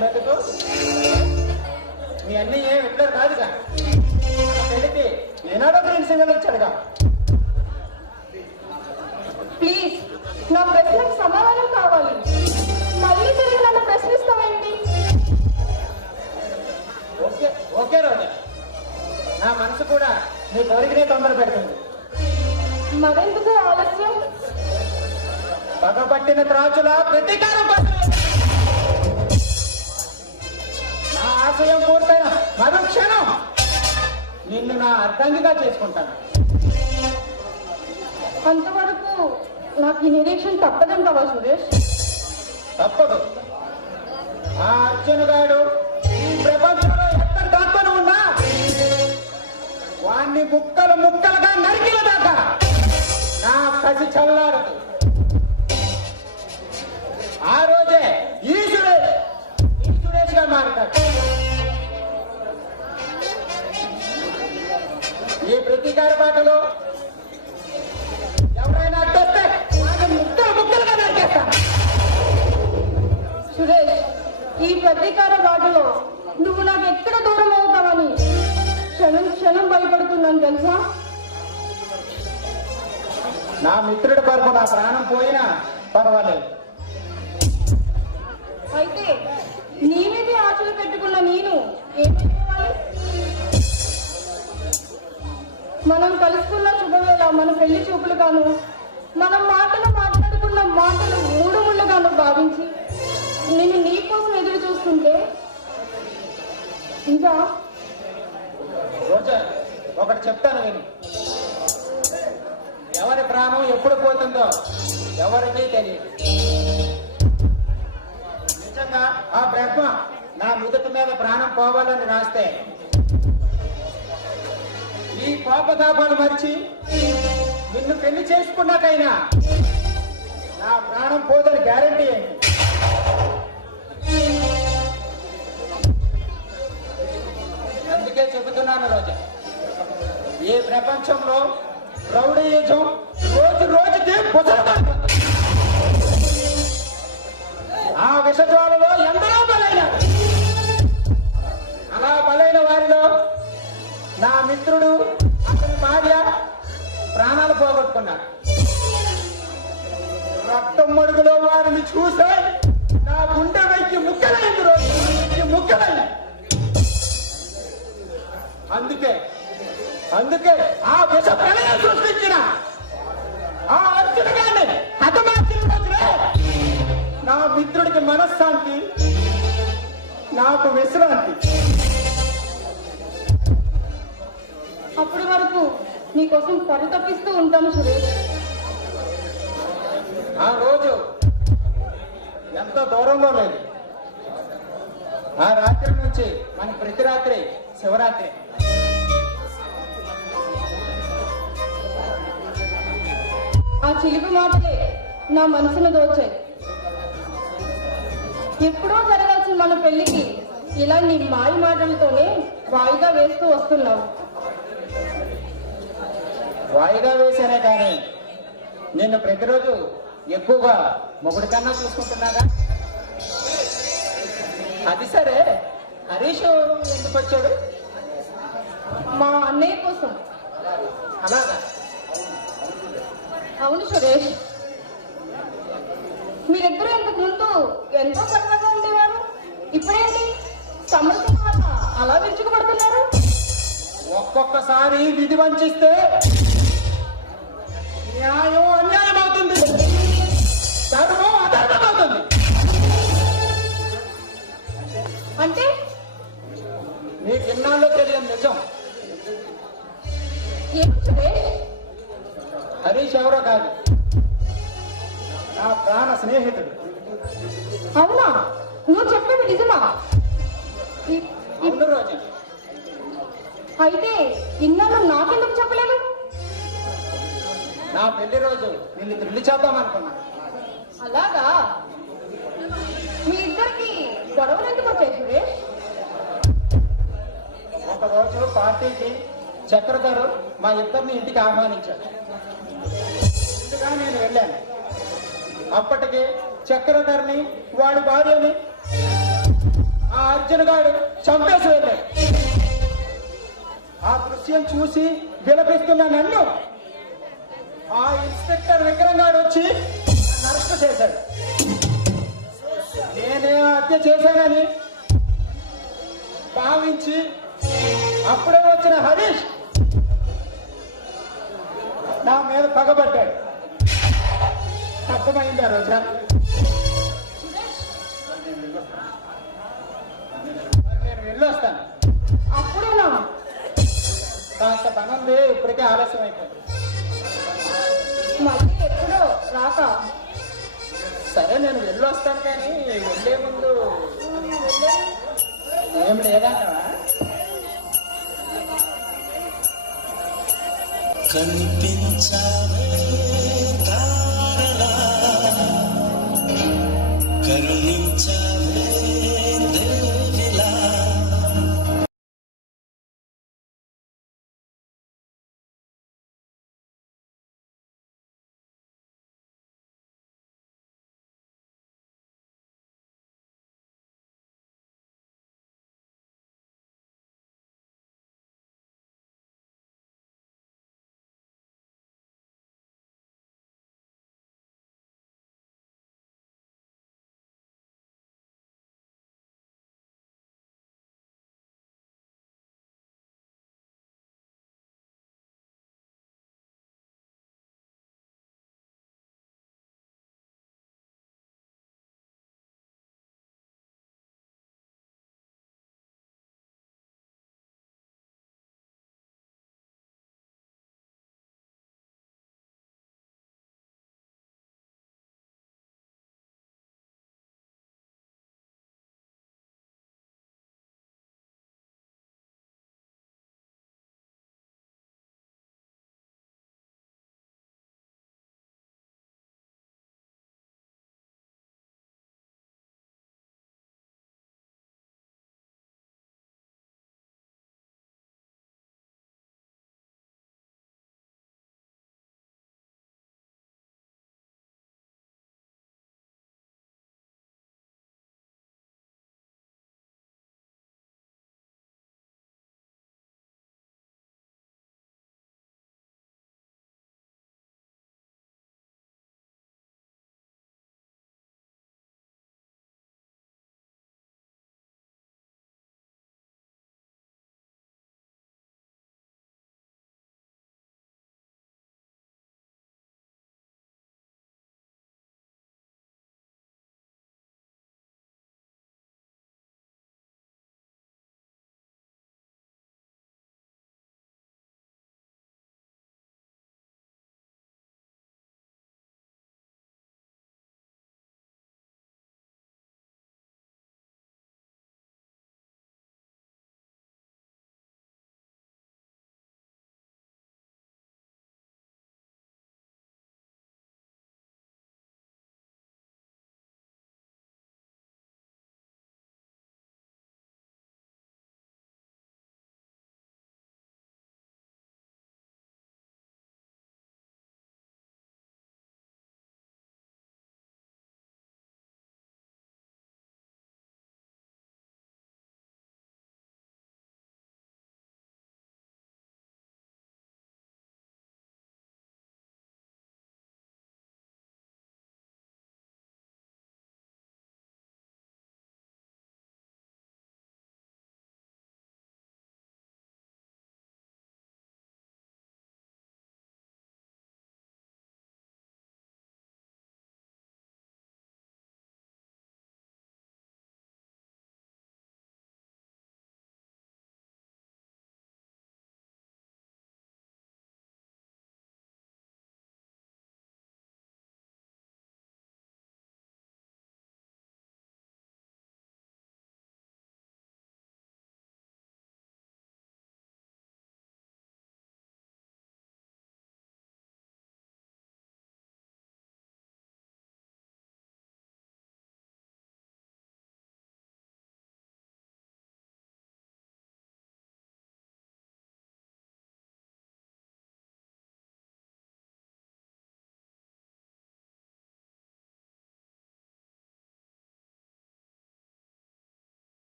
ఏమెదుకు మీ అన్నీ ఏం ఎట్లరు కాదుగా పెళ్ళికి ఏనాడో గ్రీన్ సింగల్ వచ్చాడుగా. ప్లీజ్ నా ప్రశ్నకు సమాధానం కావాలి. మళ్ళీ తిరిగి నన్ను ప్రశ్నిస్తావేంటి? ఓకే ఓకే రోజా, నా మనసు కూడా నీ కోరికనే తొందర పెడుతుంది. మరెందుకు ఆలస్యం? పగపట్టిన త్రాచుల ప్రతీకారం కోసం నా ఆశయం పూర్తయిన మరుక్షణం నిన్ను నా అర్ధంగిగా చేసుకుంటాను. అంతవరకు నాకు ఈ నిరీక్షణ తప్పదంటావా సురేష్? తప్పదు. ఆ అర్జును గాడు ఈ ప్రపంచంలో ఎక్కడ దాక్కుని ఉన్నా వాణ్ణి ముక్కలు ముక్కలుగా నరికిన దాకా నా కసి చల్లారదు. ఆ రోజే ఈ సురేష్ గా మారుతాడు. ఈ ప్రతీకార పాటలో ఎవరైనా అడ్డొస్తే వాడిని ముక్కలు ముక్కలుగా నరికేస్తాను. సురేష్, ఈ ప్రతీకార బాటలో నువ్వు నాకు ఎక్కడ దూరం అవుతావని క్షణం క్షణం భయపడుతున్నాను తెలుసా? నా మిత్రుడి కొరకు నా ప్రాణం పోయినా పర్వాలేదు. అయితే నీ మీదే ఆశలు పెట్టుకున్న నేను ఏమైపోవాలి? మనం కలుసుకున్న శుభవేళ మన పెళ్లి చూపులు గాను, మనం మాట్లాడుకున్న మాటలు మూడు ముళ్ళుగాను భావించి నేను నీ కోసం ఎదురు చూస్తుంటే ఇంకా రోజా ఒకటి చెప్తాను విను. ఎవరి ప్రాణం ఎప్పుడు పోతుందో ఎవరికీ తెలియదు. నిజంగా ఆ బ్రహ్మ నా నుదుటి మీద ప్రాణం పోవాలని రాస్తే ఈ కోపతాపాలు మరిచి నిన్ను పెళ్లి చేసుకున్నాకైనా నా ప్రాణం పోదని గ్యారంటీ ఏంటి? అందుకే చెబుతున్నాను రోజా, ఈ ప్రపంచంలో రౌడీయుజం రోజు రోజుకి బుసలుపడుతుంది. ఆ విషజ్వాలలో ఎందరో బలైనారు. అలా బలైన వారిలో నా మిత్రుడు, అతని భార్య ప్రాణాలు పోగొట్టుకున్నాడు. రక్తం మడుగులో వారిని చూసే నా గుండె వెయ్యి ముక్కలైంది రోజు, ముక్కలైంది. అందుకే ఆ విష ప్రళయం సృష్టించిన ఆ అర్జును గారిని హతమార్చిన రోజునే నా మిత్రుడికి మనశ్శాంతి, నాకు విశ్రాంతి. అప్పటి వరకు నీకోసం పరితపిస్తూ ఉంటాను సురేష్. ఆ రోజు ఎంతో దూరంలో లేదు. ఆ రాత్రి నుంచి మన ప్రతి రాత్రి శివరాత్రి. ఆ చిలిపి మాటలే నా మనసును దోచాయి. ఎప్పుడో జరగాల్సిన మన పెళ్లికి ఇలా నీ మాయ మాటలతోనే వాయిదా వేస్తూ వస్తున్నావు. వాయిదా వేసానే కానీ నిన్ను ప్రతిరోజు ఎక్కువగా మొగుడి కన్నా చూసుకుంటున్నాగా. అది సరే, హరీష్ ఎందుకు వచ్చాడు? మా అన్నయ్య కోసం. అలాగా? అవును సురేష్, మీరిద్దరూ ఇంతకు ముందు ఎంతో సరదాగా ఉండేవారు. ఇప్పుడేంటి సమస్య వల్ల అలా విరుచుకుపడుతున్నారు? ఒక్కొక్కసారి విధి వంచిస్తే న్యాయం అన్యాయం అవుతుంది, ధర్మం అధర్మం అవుతుంది. అంటే నీకు ఇన్నాళ్ళు తెలియని నిజం. ఏం సురేష్? హరీష్ ఎవరో కాదు, నా ప్రాణ స్నేహితుడు. అవునా? నువ్వు చెప్పేది నిజమా? అవును రోజు. అయితే ఇన్నాళ్ళు నాకెందుకు చెప్పలేదు? నా పెళ్లి రోజు నిన్ను పెళ్లి చేద్దాం అనుకున్నా. అలాగా? మీ ఇద్దరికి గొడవలు ఎందుకు వచ్చాయి సురేష్? ఒకరోజు పార్టీకి చక్రధరు మా ఇద్దరిని ఇంటికి ఆహ్వానించాడు. ఇంటిగా నేను వెళ్ళాను. అప్పటికి చక్రధర్ని వాడి భార్యని ఆ అర్జున్ గాడు చంపేసి వెళ్ళాడు. ఆ దృశ్యం చూసి విలపిస్తున్న నన్ను ఆ ఇన్స్పెక్టర్ విక్రమ్ గారు వచ్చి అరెస్ట్ చేశాడు. నేనే హత్య చేశానని భావించి అప్పుడే వచ్చిన హరీష్ నా మీద పగబడ్డాడు. అర్థమైందా రోజా? నేను వెళ్ళొస్తాను. అప్పుడేనా? కాస్త పని ఉంది, ఇప్పటికే ఆలస్యం అయిపోయింది. మళ్ళీ ఎప్పుడో రాక. సరే నేను వెళ్ళొస్తాను, కానీ వెళ్ళే ముందు ఏం లేదంటావా? కనిపించావే తారలా, కరుణించావే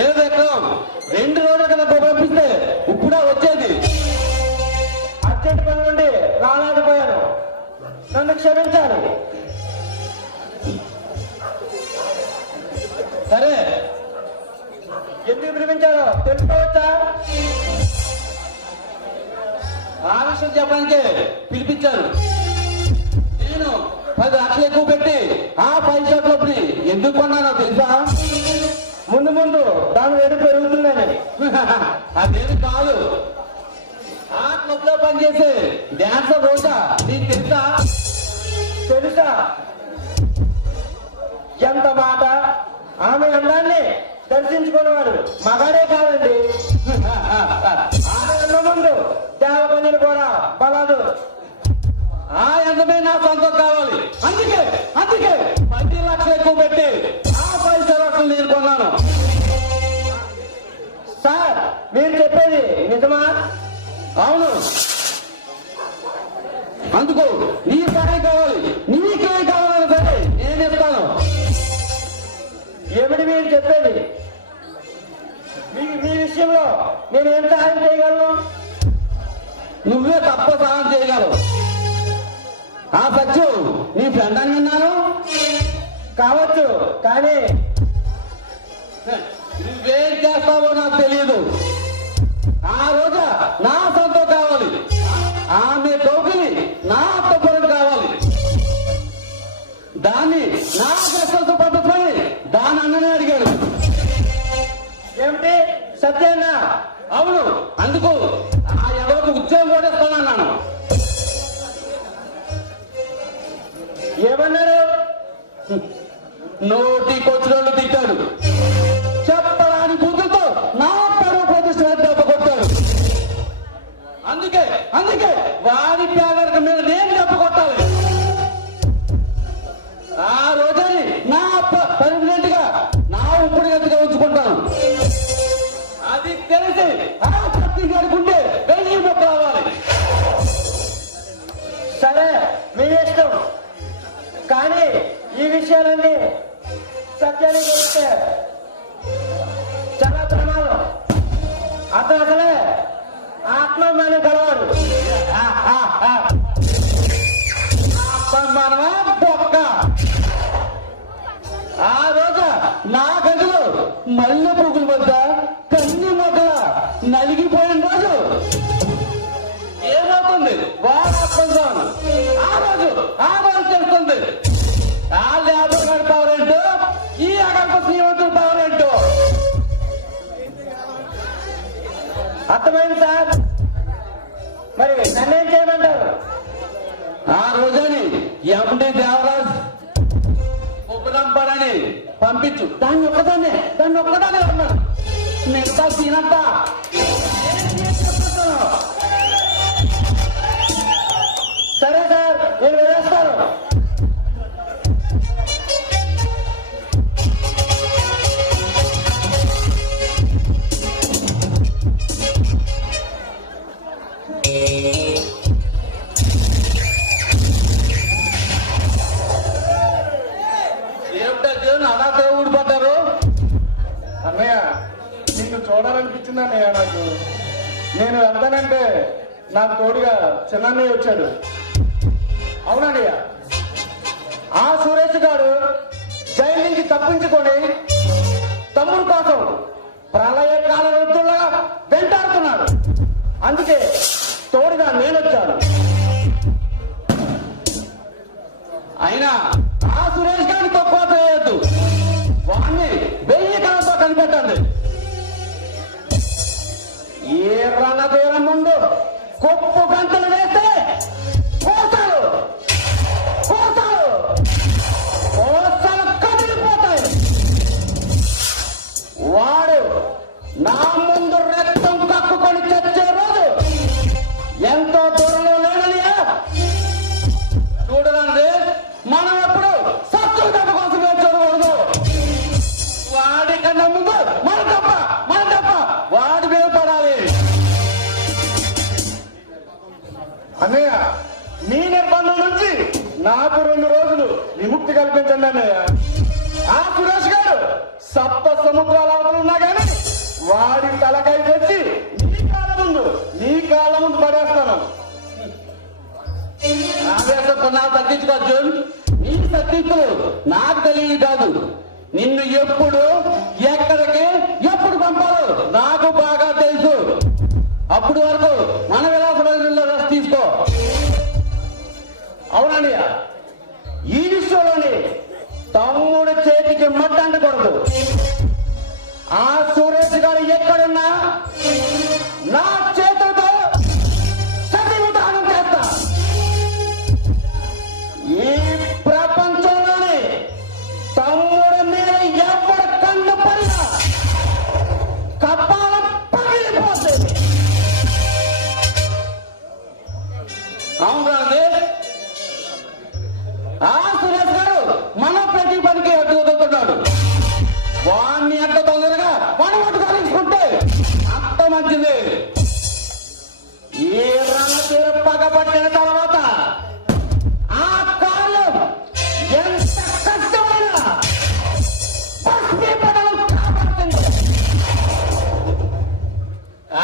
ఏ విక్రమ్ 2 రోజుల కదా పంపిస్తే ఇప్పుడే వచ్చేది. అర్జెంట్ పని నుండి రాలేకపోయాను, నన్ను క్షమించాలి. సరే, ఎందుకు పిలిపించారో తెలుసుకోవచ్చా? ఆ విషయం చెప్పడానికి పిలిపించారు. నేను 10 లక్షలు ఎక్కువ పెట్టి ఆ 5 షర్ట్లప్పుడు ఎందుకు కొన్నానో తెలుసా? ముందు ముందు దాని వేడి పెరుగుతుందని. అదేమి కాదు, ఆ క్లబ్ లో పనిచేసే డాన్సర్ రోజా నీకు తెలుసా? తెలుసా? ఎంత మాట! ఆమె అందాన్ని దర్శించుకునేవాడు మగాడే కాదండి, ఆమె అన్న ముందు దేవకన్యలు కూడా బలాదు. ఆ ఎంతమే నా సొంతం కావాలి. అందుకే 10 లక్షలు ఎక్కువ పెట్టి ఆ 5 షర్ట్లు నేను కొన్నాను. సార్, మీరు చెప్పేది నిజమా? అవును. అందుకు నీ సహాయం కావాలి. నీకేం కావాలని సరే నేను చెప్తాను. ఏమిటి మీరు చెప్పేది? మీ విషయంలో నేను ఏం సహాయం చేయగలను? నువ్వే తప్ప సహాయం చేయగలవు. ఆ సచ్చు నీ ఫ్రెండ్ అని విన్నాను. కావచ్చు, కానీ నువ్వేం చేస్తావో నాకు తెలియదు. ఆ రోజా నా సొంతం కావాలి. ఆమె టోకుని నా తప్పని కావాలి. దాన్ని నా ప్రశ్నలతో పట్టుకొని దాని అన్ననే అడిగాడు. ఏమిటి సత్యన్న? అవును. అందుకు ఆ ఎవరికి ఉద్యోగం కూడా ఇస్తానన్నాను. ఏమన్నారు? నోటికొచ్చినోళ్ళు తిట్టాడు. చెప్పరాని బుద్ధులతో నా పరువు ప్రతిష్ట దెబ్బ కొట్టాడు. అందుకే వారి పేదరిక మీద నేను దెబ్బ కొట్టాలి. ఆ రోజని నా పర్మనెంట్ గా నా ఉప్పుడు గతిగా ఉంచుకుంటాను. అది తెలిసి ఆ శక్తి గారికి 1000 మొక్కలు అవ్వాలి. సరే, మీ ఇష్టం. కానీ ఈ విషయాలన్నీ సత్యానికి తెలిస్తే చాలా ప్రమాదం. అతను అసలే ఆత్మాభిమానం కలవాడు. మనమా బొక్క. ఆ రోజు నా గదిలో మల్లె పువ్వుల వద్ద కన్ని మొక్కల నలిగిపోయిన రోజు ఏమవుతుంది? వాడు ఆ రోజు తెలుస్తుంది. ఆ లేబర్ గారి పవర్ ఏంటో, ఈ అగర్భ శ్రీమంతుల పవర్ ఏంటో. అర్థమైంది సార్. మరి నన్నేం చేయమంటారు? ఆ రోజని ఎండి దేవరాజ్ ఉపదంపడని పంపించు. దాన్ని ఒక్కదాన్ని అన్నాడు. మిగతా సీనంతా సరే సార్, నేను వెళ్ళేస్తాను. ఏమిటో దేవుని అలా ఊడిపడ్డారు. అన్నయ్య, నిన్ను చూడాలనిపించింది అన్నయ్య నాకు. నేను వెళ్తానంటే నాకు తోడుగా చిన్నయ్య వచ్చాడు. అవునన్నయ్య, ఆ సురేష్ గారు జైలు నుంచి తప్పించుకొని తమ్ముడు కోసం ప్రళయకాల వృద్ధులుగా వెంటాడుతున్నాడు. అందుకే తోడుగా నేను వచ్చాను. అయినా ఆ సురేష్ గారిని తక్కువ చేయొద్దు. వాడిని 1000 కళతో కనిపెట్టండి. ఏ రణతీరం ముందు కొప్పు గంటలు వేస్తే కోసాలు కదిలిపోతాయి. వాడు నా ముందు రక్తం కక్కుకొని చచ్చే రోజు ఎంతో దూరంలో లేదనియా. చూడదండి, మనం ఎప్పుడు సత్తు దెబ్బ కోసం చూడకూడదు. వాడి కన్నా ముందు మన తప్ప వాడి మీద పడాలి. అన్నయ్య, మీ నిర్బంధం నుంచి నాకు 2 రోజులు విముక్తి కల్పించండి అన్నయ్య. ఆ సురేష్ గారు 7 సముద్రాల అవతల ఉన్నా కానీ వాడి తలకాయ తెచ్చి నీ కాళ్ళ ముందు పడేస్తాను. ఆవేశం తగ్గించుకో అర్జున్. నీ తగ్గింపులు నాకు తెలియదు కాదు. నిన్ను ఎప్పుడు ఎక్కడికి ఎప్పుడు పంపాలో నాకు బాగా తెలుసు. అప్పుడు వరకు మన విలాసంలో రెస్ట్ తీసుకో. అవునండి, ఈ విషయంలోని తమ్ముడు చేతికి మట్ట అంటకూడదు. ఆ సురేష్ గారు ఎక్కడున్నా నా చేతులతో సతీవిధానం చేస్తా. ఈ ప్రపంచంలోనే తమ్ముడు మీద ఎవరు కన్ను పడినా కపాలం పగిలిపోతుంది. అవునండి, ఆ సురేష్ గారు మన ప్రతి పనికి అడ్డుకుంటున్నాడు. వాణ్ణి అంత తొందరగా మనం అడ్డుకోవాలనుకుంటే అంత మంచిది. ఈ రణతీర పగబట్టిన తర్వాత ఆ కాలం ఎంత కష్టమైనా పసిపడడం కాబట్టింది.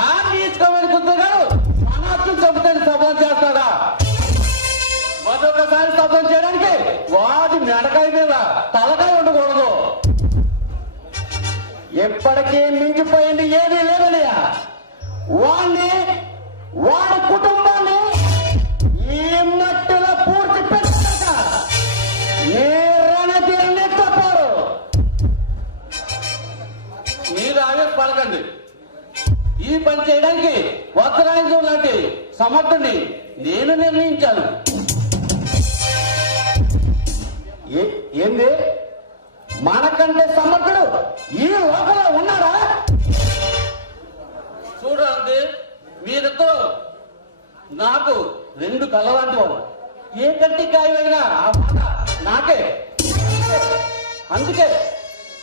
ఆ నీచుకోమని గుర్తుగాడు మన అర్థం చెబుతాడు సభ చేస్తాడా? మరొకసారి శబ్దం చేయడానికి వాడి మెడకాయ మీద తలకాయ ఉండకూడదు. ఎప్పటికీ మించిపోయింది ఏమీ లేదనియా. వాడిని వాడి కుటుంబాన్ని ఈ మట్టిలో పూర్తి పెట్టాక ఏ రణతీరుని తప్పారు. మీరు ఆవేశపడకండి. ఈ పని చేయడానికి వజ్రాయుధం లాంటి సమర్థుని నేను నిర్ణయించాను. ఏంది? మనకంటే సమర్థుడు ఈ లోపల ఉన్నాడా? చూడండి, మీరిద్దరు నాకు రెండు కళ్ళలాంటి వాడు. ఏ కంటి గాయమైనా ఆ మాట నాకే. అందుకే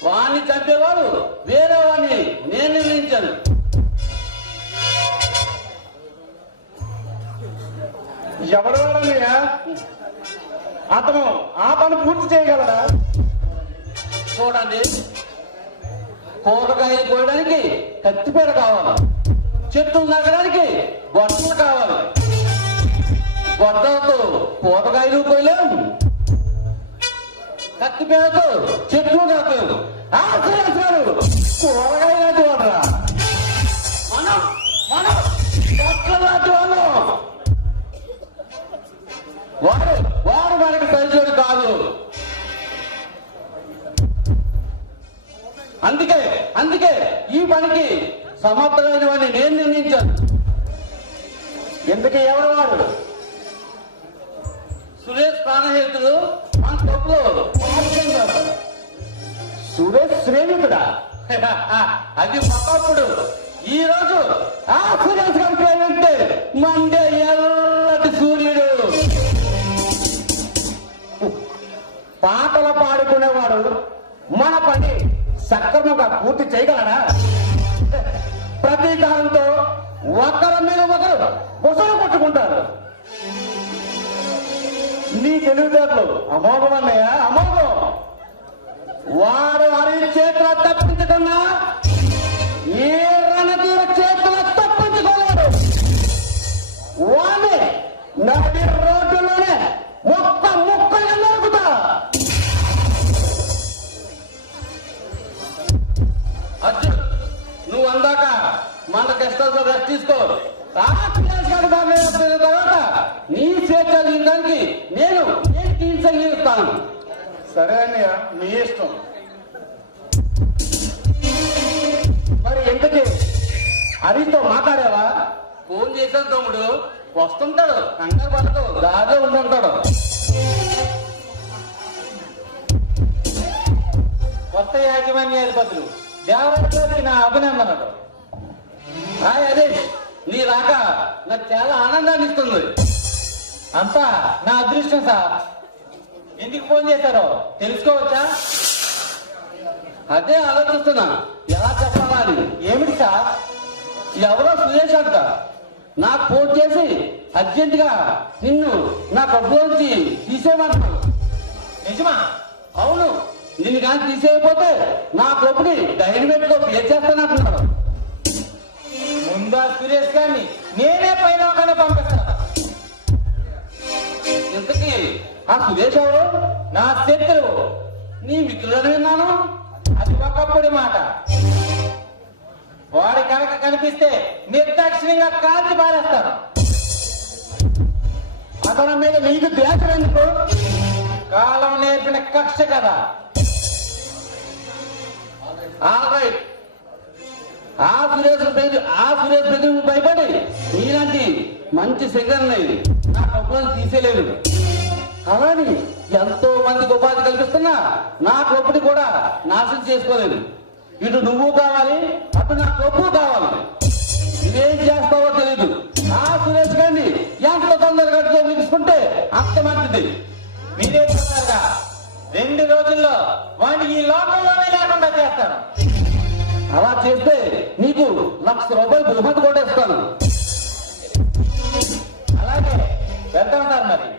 వాణ్ణి చంపేవాడు వేరే వాడిని నేను నిర్ణయించాను. ఎవరు వాడన్నయ్యా? అతను ఆ పని పూర్తి చేయగలరా? చూడండి, కూరగాయలు కోయడానికి కత్తిపీడ కావాలి. చెట్టులు నగడానికి గొడ్డలు కావాలి. గొడ్డలతో కూరగాయలు కోయలేం, కత్తిపీడతో చెట్లు కాదు. కూరగాయలు లాంటి వాడరా మనం మనం గొడ్డలు లాంటి వాళ్ళు. వాడు వాడు మనకి సరిచోడు కాదు. అందుకే ఈ పనికి సమర్థమైన వాడిని నేను నిర్ణయించాను. ఎందుకు ఎవరు వాడు? సురేష్ ప్రాణహితుడు మన తప్పులో. సురేష్ శ్రేణితుడా? అది ఒకప్పుడు. ఈ రోజు ఆ సురేష్ గారి పేరంటే మండే ఎల్లటి సూర్యుడు. పాటలు పాడుకునేవాడు మన పని సక్రమంగా పూర్తి చేయగలడా? ప్రతీకారంతో ఒకరి మీద ఒకరు బుసలు కొట్టుకుంటారు. నీ తెలివితేటలు అమోఘం అన్నయ్య, అమోఘం. వాడు అరి చేతుల తప్పించుకున్నా ఏ రణతీర చేతుల తప్పించుకోలేడు. వాడిని నడి రోడ్డులోనే ముక్కలు నరుకుతా. అర్జున్, నువ్వు అందాక మన కష్టాలతో రెస్ట్ తీసుకో. తర్వాత నీ స్వేచ్ఛ దానికి నేను తీర్చగలుగుతాను. సరే అన్నయ్య, మీ ఇష్టం. మరి ఎందుకు హరితో మాట్లాడావా? ఫోన్ చేశాను తమ్ముడు, వస్తుంటాడు. కంగారు పడదు, దాగా ఉండుంటాడు. కొత్త యాజమాన్యాధిపతులు దేవరాజుకి నా అభినందనలు. అదే నీ రాక నాకు చాలా ఆనందాన్ని ఇస్తుంది. అంతా నా అదృష్టం సార్. ఎందుకు ఫోన్ చేశారో తెలుసుకోవచ్చా? అదే ఆలోచిస్తున్నా, ఎలా చెప్పాలా అని. ఏమిటి సార్? ఎవరో సురేష్ అంట నాకు ఫోన్ చేసి అర్జెంటుగా నిన్ను నా కబ్బులోంచి తీసేయమంటున్నాను. నిజమా? అవును, నిన్ను కానీ తీసేయకపోతే నా కబ్బుని డైనమేట్ తో పే చేస్తానంటున్నాడు. ముందు ఆ సురేష్ గారిని నేనే పైన పంపిస్తాను. ఇంతకీ ఆ సురేష్ ఎవరు? నా శత్రువు. నీ మిత్రులని విన్నాను. అది ఒకప్పుడు మాట. వాడి కనుక కనిపిస్తే నిర్దాక్షిణ్యంగా కాల్చి పారేస్తాను. అతని మీద నీకు ద్వేషం ఎందుకు? కాలం నేర్పిన కక్ష కదా. రైట్. ఆ సురేష్ బెదిరి భయపడి నీలాంటి మంచి సెకండ్ని నా కప్పులను తీసేయలేదు. అలాని ఎంతో మందికి ఉపాధి కల్పిస్తున్నా నా కప్పుని కూడా నాశనం చేసుకోలేదు. ఇటు నువ్వు కావాలి, అటు నా కప్పు కావాలి. నువ్వేం చేస్తావో తెలీదు. ఆ సురేష్ గారిని ఎంత తొందరగా తీసుకుంటే అంత మంచిది. మీరే చూస్తారుగా, 2 రోజుల్లో వాడిని ఈ లోకంలోనే లేకుండా చేస్తాను. అలా చేస్తే నీకు ₹1,00,000 బహుమతి కూడా ఇస్తాను. అలాగే వెళ్తాం సార్. మరి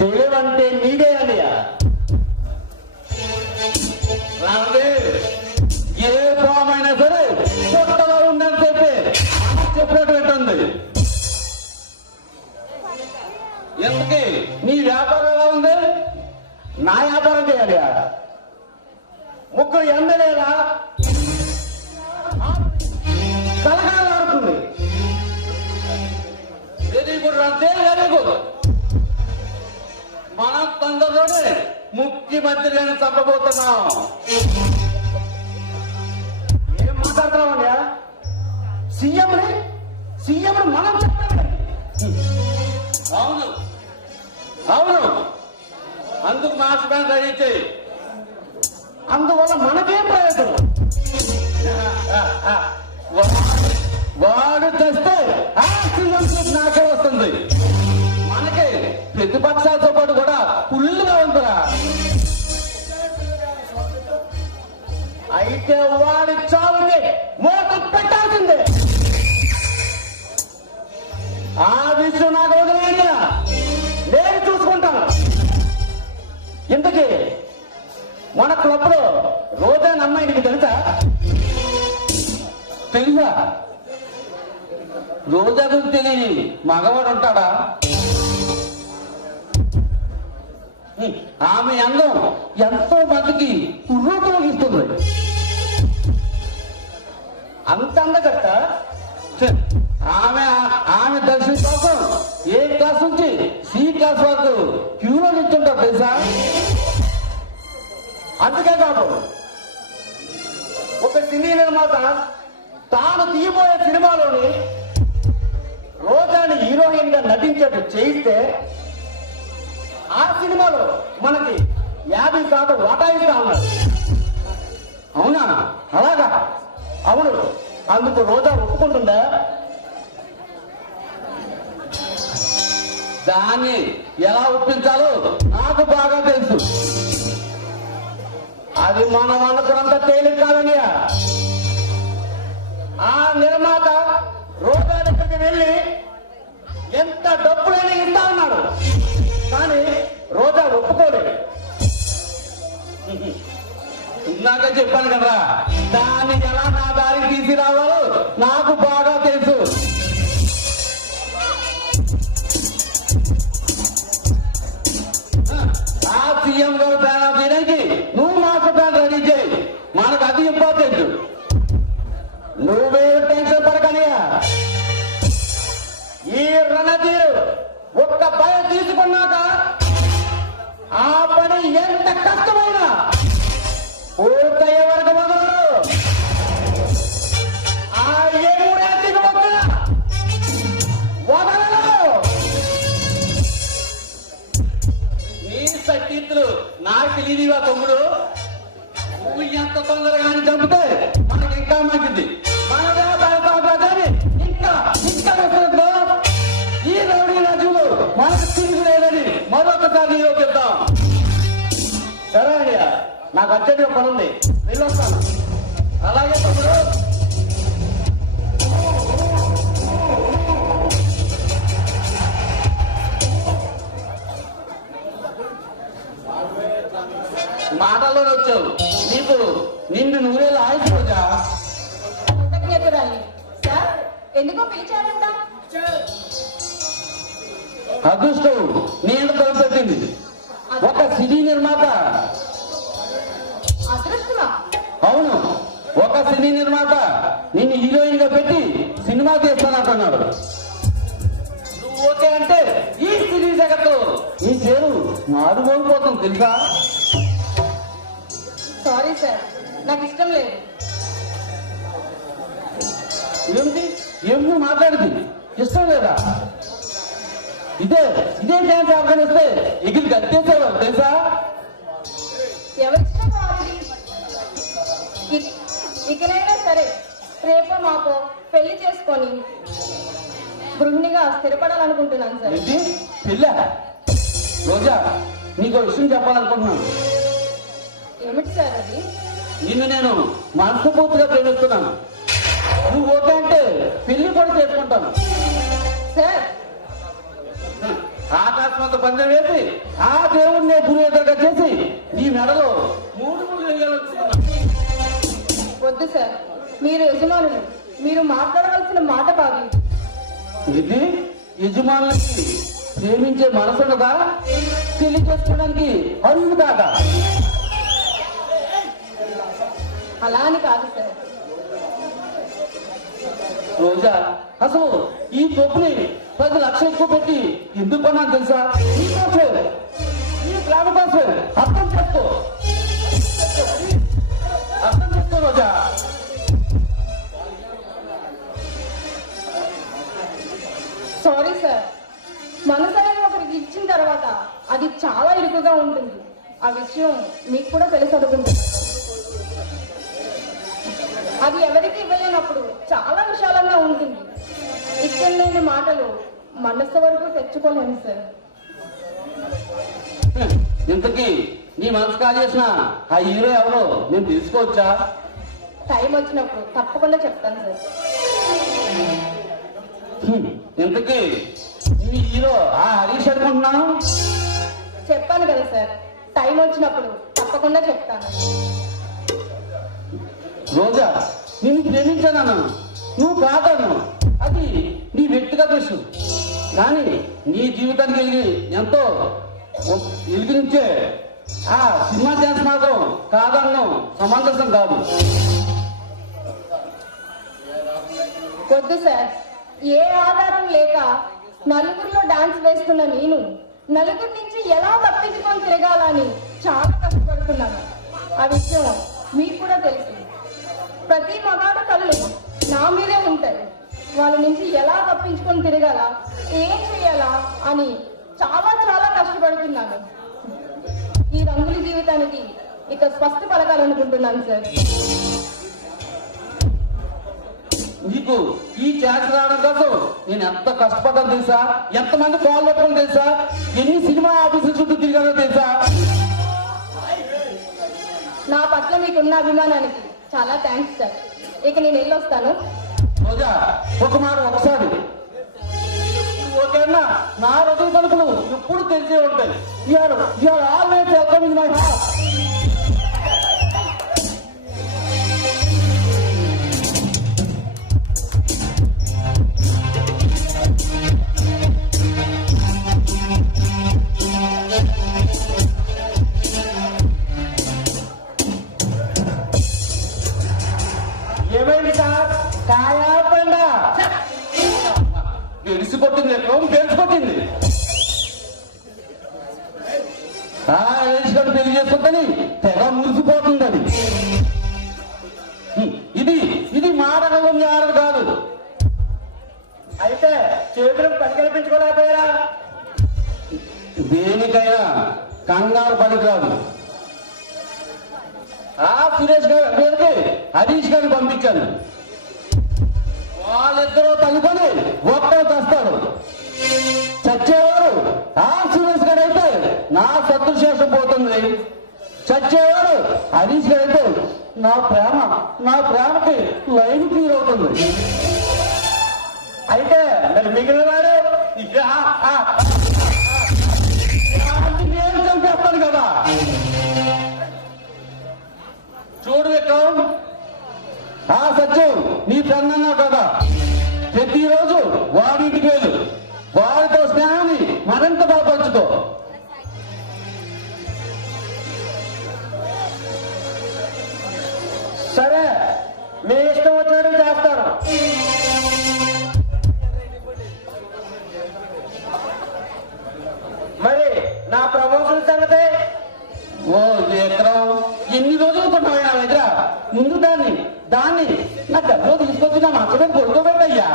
తెలివంటే నీదే అనియా. ఏ పామైనా సరే కొత్తగా ఉందని చెప్పినట్టు ఉంటుంది. ఎందుకే నీ వ్యాపారం ఎలా ఉంది? నా వ్యాపారం చేయాలి. 3 ఎమ్మెల్యేలా కలకాలాడుతుంది. వెరీ గుడ్ అంటే వెరీ గుడ్. మన తొందరలోనే ముఖ్యమంత్రి గారిని చంపబోతున్నాం. ఏం మాట్లాడుతున్నామయ్యా? సీఎం మనం చెప్పాలి. అవును అవును, అందుకు మాస్టర్ ప్లాన్ రెడీ చేయి. అందువల్ల మనకేం ప్రయోజనం? వాడు తెస్తే ఆ సీఎం సీట్ నాకే వస్తుంది. మనకి ప్రతిపక్షాలతో పాటు కూడా ఫుల్గా ఉందిరా. అయితే వాడి చావుని మోత పెట్టాల్సిందే. ఆ విషయం నాకు వదిలేయండి, నేను చూసుకుంటాను. ఇంతకీ మన క్లబ్ లో రోజా అన్న అమ్మాయి నీకు తెలుసా? తెలుసా? రోజా గురించి తెలియని మగవాడు ఉంటాడా? ఆమె అందం ఎంతో మందికి ఉర్రూతోగిస్తుంది. అంత అందగట్ట. ఆమె దర్శనం కోసం ఏ క్లాస్ నుంచి సి క్లాస్ వరకు క్యూలో నిల్చుంటారు తెలుసా? అందుకే కాదు, ఒక సినీ నిర్మాత తాను తీయబోయే సినిమాలోని రోజాని హీరోయిన్ గా నటించేట్టు చేయిస్తే ఆ సినిమాలో మనకి 50% వాటా ఇస్తా ఉన్నారు. అవునా? అలాగా? అవును. అందుకు రోజా ఒప్పుకుంటుందా? దాన్ని ఎలా ఒప్పించాలో నాకు బాగా తెలుసు. అది మనం అనుకున్నంత తేలిక కాదని ఆ నిర్మాత రోజా దగ్గరికి వెళ్ళి ఎంత డబ్బులైనా ఇస్తా ఉన్నాడు. కానీ రోజా ఒప్పుకోలేదు. ఇందాక చెప్పాను కదా, దాన్ని ఎలా నా దారికి తీసుకురావాలో నాకు బాగా తెలుసు. ఆ సీఎం గారు ప్లాన్ చేయడానికి నువ్వు మాస్టర్ ప్లాన్ రెడీ చేయి. మనకు అది ఇంపార్టెంట్. నువ్వే టెన్షన్ పడకనియా. ఈ రణతీరు ఒక్క భయం తీసుకున్నాక ఆ పని ఎంత కష్టమైనా పూర్తయ్యే వరకు మొదలు. ఆ ఏముడికి వచ్చిన వదలరు. నీ సట్టిత్తులు నాకు తెలియనివా తమ్ముడు? నువ్వు ఎంత తొందరగా చంపితే మనకి ఇంకా మంచిది. మన వ్యాపారాన్ని ఇంకా ఈ రౌడీ రాజులు మనకు తిరిగి లేదని మరొకసారి నిరూపిద్దాం. సరే అయ్యా, నాకు అర్జెంట్గా పని ఉంది, వెళ్ళొస్తాను. అలాగే తమ్ముడు. మాటల్లోనే వచ్చావు. నీకు నిన్ను నువ్వేలా ఆయుష్ రోజా. కృతజ్ఞతరాలి. ఎందుకో పిలిచారంట? అదృష్టం నేను తలపెట్టింది. ఒక సినీ నిర్మాత, అదృష్టమా? అవును, ఒక సినీ నిర్మాత నిన్ను హీరోయిన్ గా పెట్టి సినిమా తీస్తానంటున్నాడు. నువ్వు ఓకే అంటే ఈ సినీ జగత్తు నీ పేరు మారుమోగిపోతుంది తెలుసా? సారీ సార్, నాకు ఇష్టం లేదు. ఏమిటి ఏమి మాట్లాడింది? ఇష్టం లేదా? ఇదే ఛాన్స్ ఆర్గనైస్తే ఎగిరి కట్టేసేవారు తెలుసా? ఎవరిష్టం వారిది. ఇకనైనా సరే రేపో మాకో పెళ్లి చేసుకొని గృహిణిగా స్థిరపడాలనుకుంటున్నాను సార్. ఏంటి పెళ్ళా? రోజా, నీకు విషయం చెప్పాలనుకుంటున్నాను. ఏమిటి సార్ అది? నిన్ను నేను మనస్ఫూర్తిగా ప్రేమిస్తున్నాను. నువ్వు ఓకే అంటే పెళ్లి కూడా చేసుకుంటాను. సార్, ఆకాశమంత పందెం వేసి ఆ దేవుణ్ణి పురేటగా చేసి నీ మెడలో 3 ముళ్ళు వేయాలనుకుంటున్నాను. వద్దు సార్, మీరు యజమానులు, మీరు మాట్లాడవలసిన మాట కాదు. ఇది యజమానులకి ప్రేమించే మనసుగా పెళ్లి చేసుకోవడానికి అరువు కాదా? అలా అని కాదు సార్. రోజా, అసలు ఈ తొప్పుని 10 లక్షలు ఎక్కువ పెట్టి ఎందుకు కొన్నాను తెలుసా? ఈ గ్రామ భాష అర్థం చేసుకో రోజా. సారీ సార్, మనసు అనేది ఒకరికి ఇచ్చిన తర్వాత అది చాలా ఇరుకుగా ఉంటుంది. ఆ విషయం మీకు కూడా తెలిసి అనుకుంటుంది. అది ఎవరికి ఇవ్వలేనప్పుడు చాలా విశాలంగా ఉంటుంది. ఇష్టం లేని మాటలు మనస్సు వరకు తెచ్చుకోలేను సార్. ఇంతకీ నీ మనసు కాల్ చేసిన ఆ హీరో ఎవరో నేను తెలుసుకోవచ్చా? టైం వచ్చినప్పుడు తప్పకుండా చెప్తాను సార్. ఇంతకీ నీ హీరో ఆ హరీష్ అనుకుంటున్నాను. చెప్పాను కదా సార్, టైం వచ్చినప్పుడు తప్పకుండా చెప్తాను. రోజా, నిన్ను ప్రేమించాను, నువ్వు కాదను, అది నీ వ్యక్తిగత విషయం. కానీ నీ జీవితానికి ఎంతో వెలిగించే ఆ సినిమా ఛాన్స్ మాత్రం కాదన్నం సమంజసం కాదు. వద్దు సార్, ఏ ఆధారం లేక నలుగురిలో డాన్స్ వేస్తున్న నేను నలుగురి నుంచి ఎలా తప్పించుకొని తిరగాలని చాలా కష్టపడుతున్నాను. ఆ విషయం మీకు కూడా తెలుసు. ప్రతి మగాడు కళ్ళు నా మీదే ఉంటాయి. వాళ్ళ నుంచి ఎలా తప్పించుకొని తిరగాల, ఏం చేయాలా అని చాలా చాలా కష్టపడుతున్నాను. ఈ రంగుల జీవితానికి ఇక స్వస్తి పలకాలనుకుంటున్నాను సార్. నీకు ఈ ఛాన్స్ రావడం కోసం నేను ఎంత కష్టపడ్డాను తెలుసా? ఎంతమంది కాల్ పెట్టుకుని తెలుసా? ఎన్ని సినిమా ఆఫీసుల చుట్టూ తిరిగానో తెలుసా? నా పట్ల మీకున్న అభిమానానికి చాలా థ్యాంక్స్ సార్. ఇక నేను వెళ్ళొస్తాను. రోజా, ఒక మాట ఒకసారి ఓకేనా? నా హృదయ తలుపులు ఎప్పుడు తెలిసే ఉంటాయి. You're always welcome in my heart. ఏమైంది సార్? కాయా పండా? గెలిసిపోతుంది, గెలిచిపోతుంది. వేసుకొని పెళ్లి చేసుకుంటని తెగ మురిసిపోతుంది అది. ఇది మాటలు ఆడదు కాదు. అయితే చేతులకు పని కల్పించుకోలేకపోయారా? దేనికైనా కంగారు పని కాదు. ఆ సురేష్ గారి మీదకి హరీష్ గారిని పంపించాను. వాళ్ళిద్దరూ తలుకొని ఒక్కరు తెస్తాడు. చచ్చేవారు ఆ సురేష్ గారు అయితే నా శత్రుశేషం పోతుంది. చచ్చేవారు హరీష్ గారు అయితే నా ప్రేమకి లైన్ క్లియర్ అవుతుంది. అయితే మరి మిగిలిన వాడు నేను చంపేస్తాను కదా. చూడు విక్రమ్, ఆ సత్యం నీ ఫ్రెండ్ అన్నావు కదా, ప్రతి సరే, మీ ఇష్టం వచ్చినట్టు చేస్తాను. మరి నా ప్రమోషన్ సంగతి? ఓ ఎకరం ఎన్ని రోజులు కొట్టావు నా దగ్గర? ముందు దాన్ని నా డబ్బులు తీసుకొచ్చి నా మంచం మీద పడుకోబెట్టయ్యా.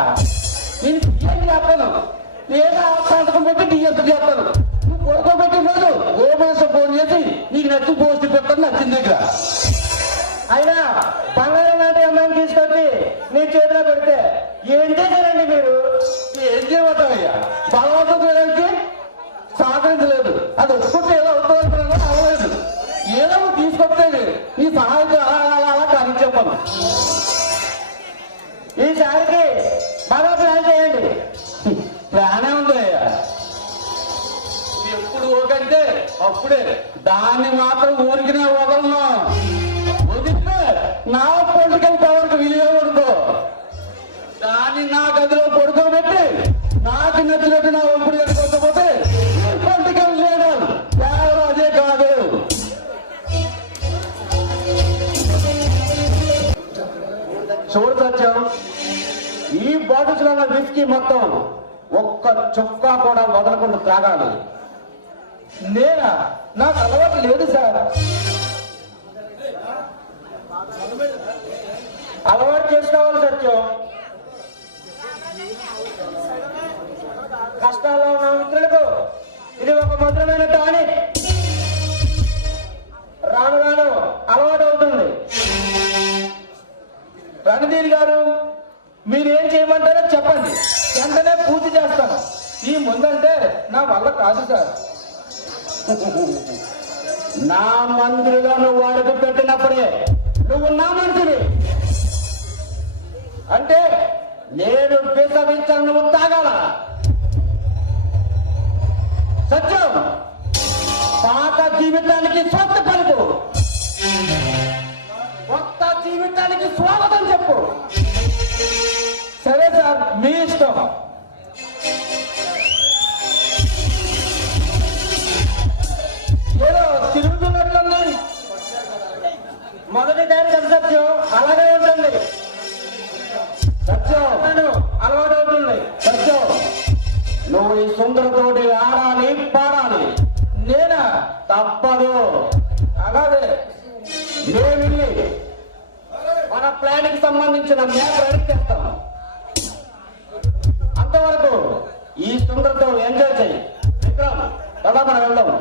నేను ఏం చేస్తాను లేదా సంతకం పెట్టి డిఎస్ చేస్తాను. నువ్వు పడుకోబెట్టిన రోజు ఓమేశ్వర ఫోన్ చేసి నీకు నచ్చిన పోస్ట్ పెట్టాను నచ్చిన దగ్గర. అయినా బంగారం లాంటి అమ్మాయిని తీసుకొచ్చి నీ చేతిలో పెడితే ఏం చేశారండి మీరు? ఏం చేయమంటావయ్యా? బలవంతం చేయడానికి సహకరించలేదు. అది ఒప్పుకుంటే ఏదో అవుతుందో అవ్వలేదు. ఏదో తీసుకొస్తే నీ సహాయంతో అలా కానీ చెప్పాను. ఈసారికి బాగా ప్లాన్ చేయండి. ప్లానే ఉంది అయ్యా. ఎప్పుడు ఓకంటే అప్పుడే. దాన్ని మాత్రం ఊరికినే వదలను. వదిలితే నా పొలిటికల్ పవర్కి విలువ ఉండదు. దాన్ని నా గదిలో పడుకోబెట్టి నాకు నచ్చినట్టు నా ఒప్పుడు కట్టుకోకపోతే పొలిటికల్ లీడర్ ఎవరు అదే కాదు. చూడు సత్యం, ఈ బాటిల్స్ లో ఉన్న విస్కీ మొత్తం ఒక్క చుక్క కూడా వదలకుండా తాగాలి. నేనా? నాకు అలవాటు లేదు సార్. అలవాటు చేసుకోవాలి సత్యం. కష్టాల్లో ఉన్న మిత్రులకు ఇది ఒక మధురమైన టానిక్. రాను రాను అలవాటు అవుతుంది. రణధీర్ గారు, మీరేం చేయమంటారో చెప్పండి, వెంటనే పూర్తి చేస్తాను. ఈ ముందంటే నా వల్ల కాదు సార్. నా మంత్రిగా నువ్వు వాడికి పెట్టినప్పుడే నువ్వు నా మంత్రి అంటే నేను విసవించాను. నువ్వు తాగాల. సత్యం, పాత జీవితానికి స్వస్థ పలుకు, కొత్త జీవితానికి స్వాగతం చెప్పు. సరే సార్, మీ ఇష్టం. ఏదో తిరుగుతున్నట్లుంది. మొదటి దాని సత్యం అలాగే ఉంటుంది. సత్యం, అలవాటు అవుతుంది. సత్యం, నువ్వు ఈ సుందరతోటి ఆడాలి పాడాలి. నేనా? తప్పదు. అలాగే నేను మన ప్లాన్ కి సంబంధించిన మ్యాప్ రెడీ చేస్తాను. అంతవరకు ఈ సుందరతో ఎంజాయ్ చేయి. విక్రమ్, పద మనం వెళ్దాం.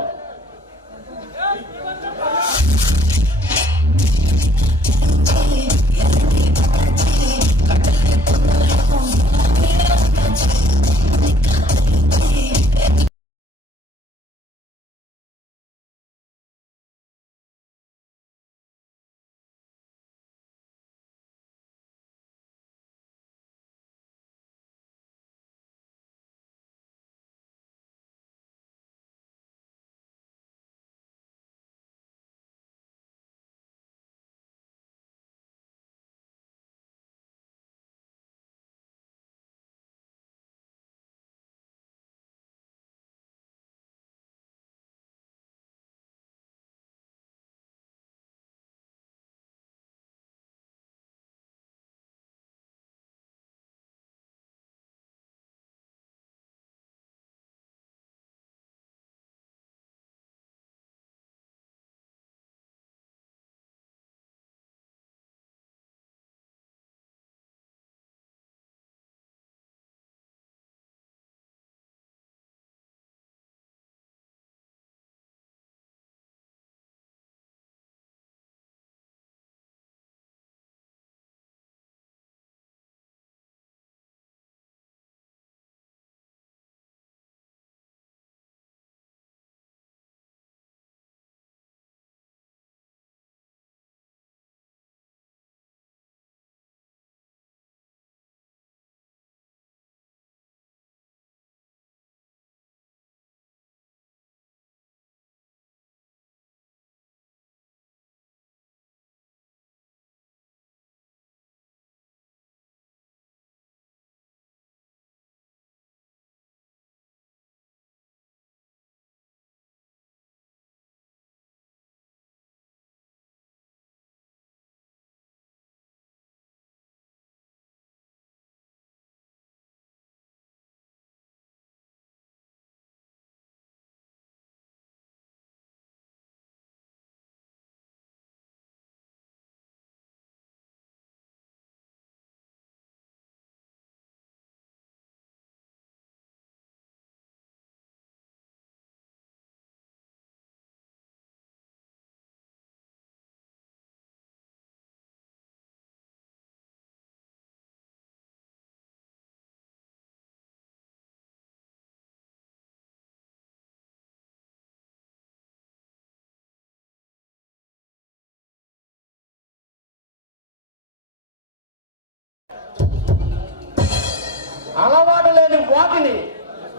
అలవాటు లేని వాటిని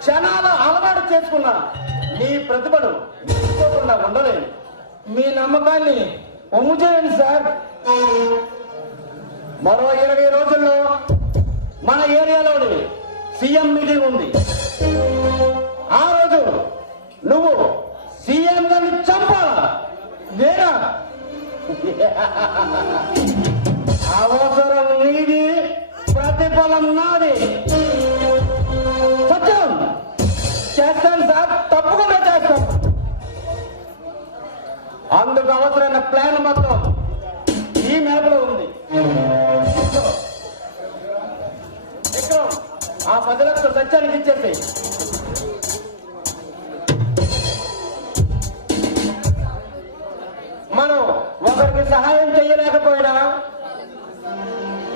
క్షణాల అలవాటు చేసుకున్న నీ ప్రతిభను తీసుకోకుండా ఉండలేను. మీ నమ్మకాన్ని ఒమ్ము చేయండి సార్. మరో 20 రోజుల్లో మన ఏరియాలోని సీఎం మీటింగ్ ఉంది. ఆ రోజు నువ్వు సీఎం గారిని చంపాలా? నేనా? అవసరం నీది, ప్రతిఫలం నాది. సత్యం, చేస్తాను సార్, తప్పకుండా చేస్తాను. అందుకు అవసరమైన ప్లాన్ మొత్తం ఈ మ్యాప్ లో ఉంది. విక్రమ్, ఆ 10 లక్షలు సత్యానికి ఇచ్చేసి మనం ఒకరికి సహాయం చేయలేకపోయినా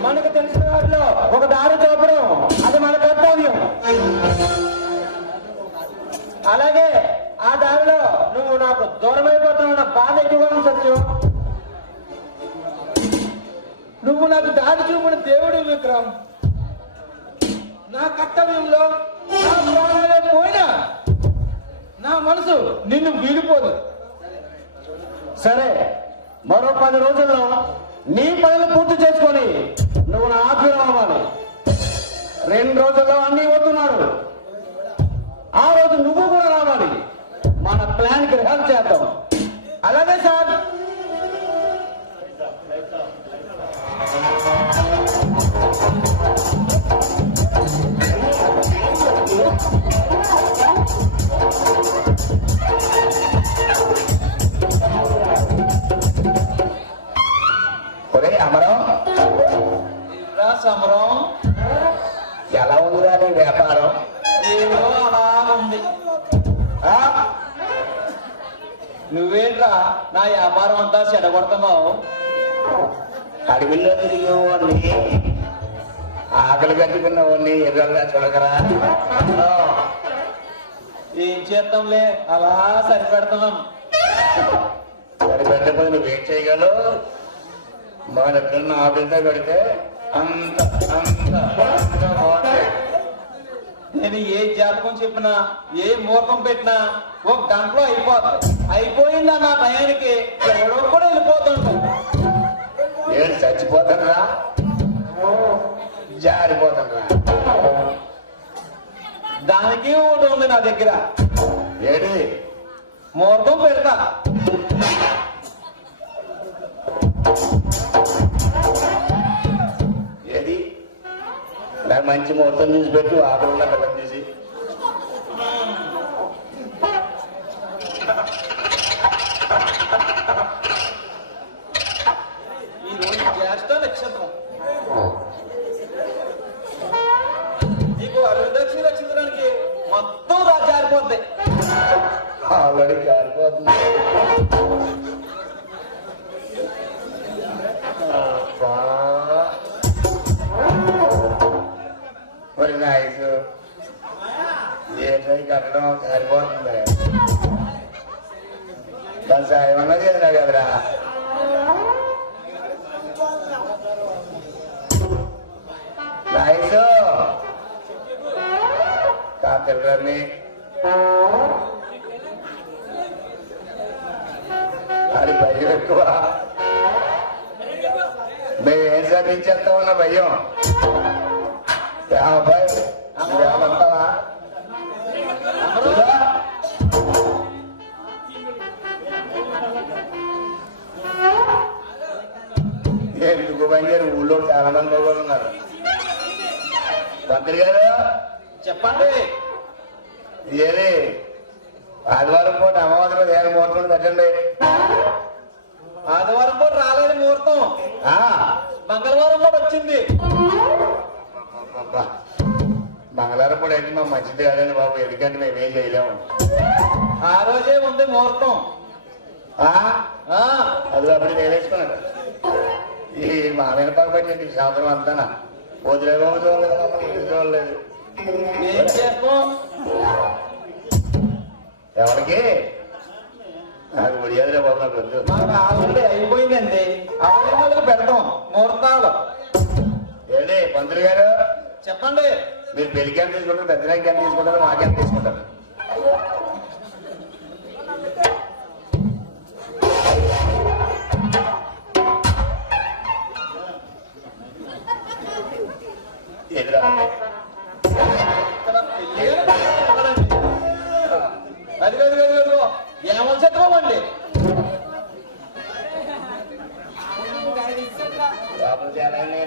మనకు తెలిసిన వాటిలో ఒక దారి చూపడం అది మన కర్తవ్యం. అలాగే ఆ దారిలో నువ్వు నాకు దూరమైపోతున్న బాధ ఎక్కువగా ఉంది సత్యం. నువ్వు నాకు దారి చూపిన దేవుడు విక్రమ్. నా కర్తవ్యంలో నా ప్రాణాలే పోయినా నా మనసు నిన్ను వీడిపోదు. సరే, మరో 10 రోజుల్లో నీ పనులు పూర్తి చేసుకొని నువ్వు నా ఆఫీసు అవ్వాలి. 2 రోజుల్లో అన్ని వస్తున్నారు. ఆ రోజు నువ్వు కూడా రావాలి. మన ప్లాన్ కి హెల్ప్ చేద్దాం. అలాగే సార్. ఒరే అమరం, రా సమరం. ఎలా ఉందిరా నీ వ్యాపారం? ఏదో అలా ఉంది. ఆ? నువ్వేంట్రా నా వ్యాపారం అంతా చెడగొడుతున్నావు? అడవిలో తిరిగేవాడిని, ఆకలి కట్టుకున్నవాడిని ఎర్రగా చూడకరా. ఏం చేద్దాంలే, అలా సరిపెడుతున్నాం. మరి పెట్టకపోతే నువ్వేం చేయగలవు? మన పిల్లలు ఆకలితో కడితే అంత అంత అంత బాగుంటాయి. నేను ఏ జాతకం చెప్పినా ఏ మూర్ఖం పెట్టినా ఒక గంటలో అయిపోతుంది. అయిపోయిందా నా టయానికి ఎవడో కూడా వెళ్ళిపోతుంటాం. నేను చచ్చిపోతానరా, జారిపోతానరా. దానికి ఒకటి ఉంది నా దగ్గర. ఏడి? ముహూర్తం పెడతా. ఏది? నాకు మంచి ముహూర్తం తీసి పెట్టు, ఆకలి ఉన్న పిల్లలు తీసి. ఈ రోజు జ్యేష్ఠ నక్షత్రం. నీకు అరుదక్షి నక్షత్రానికి మొత్తం జారిపోద్ది. ఆల్రెడీ జారిపోతుంది. మరి నా ఐసు ఏంటో కట్టడం సరిపోతుంది. దాని సాయం అన్నది చేసినా కదరా. నా ఐసు కాకెళ్ళని అది భయం ఎక్కువ. మేమేం సాధించేస్తామన్న భయం. భయం ఏమంటావా? ఎందుకు భయం? ఊళ్ళో చాలా మంది కూడా ఉన్నారు. మంత్రి గారు చెప్పండి. ఏది ఆదివారం పూట అమావాస్య రోజు ఏమైనా ముహూర్తం పెట్టండి. ఆదివారం పూట రాలేదు ముహూర్తం, మంగళవారం కూడా వచ్చింది. మంగళవారం పూట అయితే మా మంచిది కాదండి బాబు, ఎందుకంటే మేమేం చేయలేము. ఆ రోజే ఉంది ముహూర్తం. అది అప్పుడు నేనేసుకున్నాడు. ఈ మామైన పక్కపట్టి ఈ సంవత్సరం అంతానా వదిలేమో చూడలేదు. ఏం చేస్తాం? ఎవరికి నాకు ఉడియాదిలే బాబు, నాకు వద్దు. మాకు ఆల్రెడీ అయిపోయిందండి. అవన్నీ మొదలు పెడతాం ముహూర్తాలు. ఏంటి పంతులు గారు? చెప్పండి. మీరు పెళ్లికి ఎంత తీసుకుంటారు, దర్శనానికి ఎంత తీసుకుంటారు, మాకెంత తీసుకుంటారు? ఎదురా అది ఏమని చెప్పమండి? లోపల చాలా ఉన్నాయి.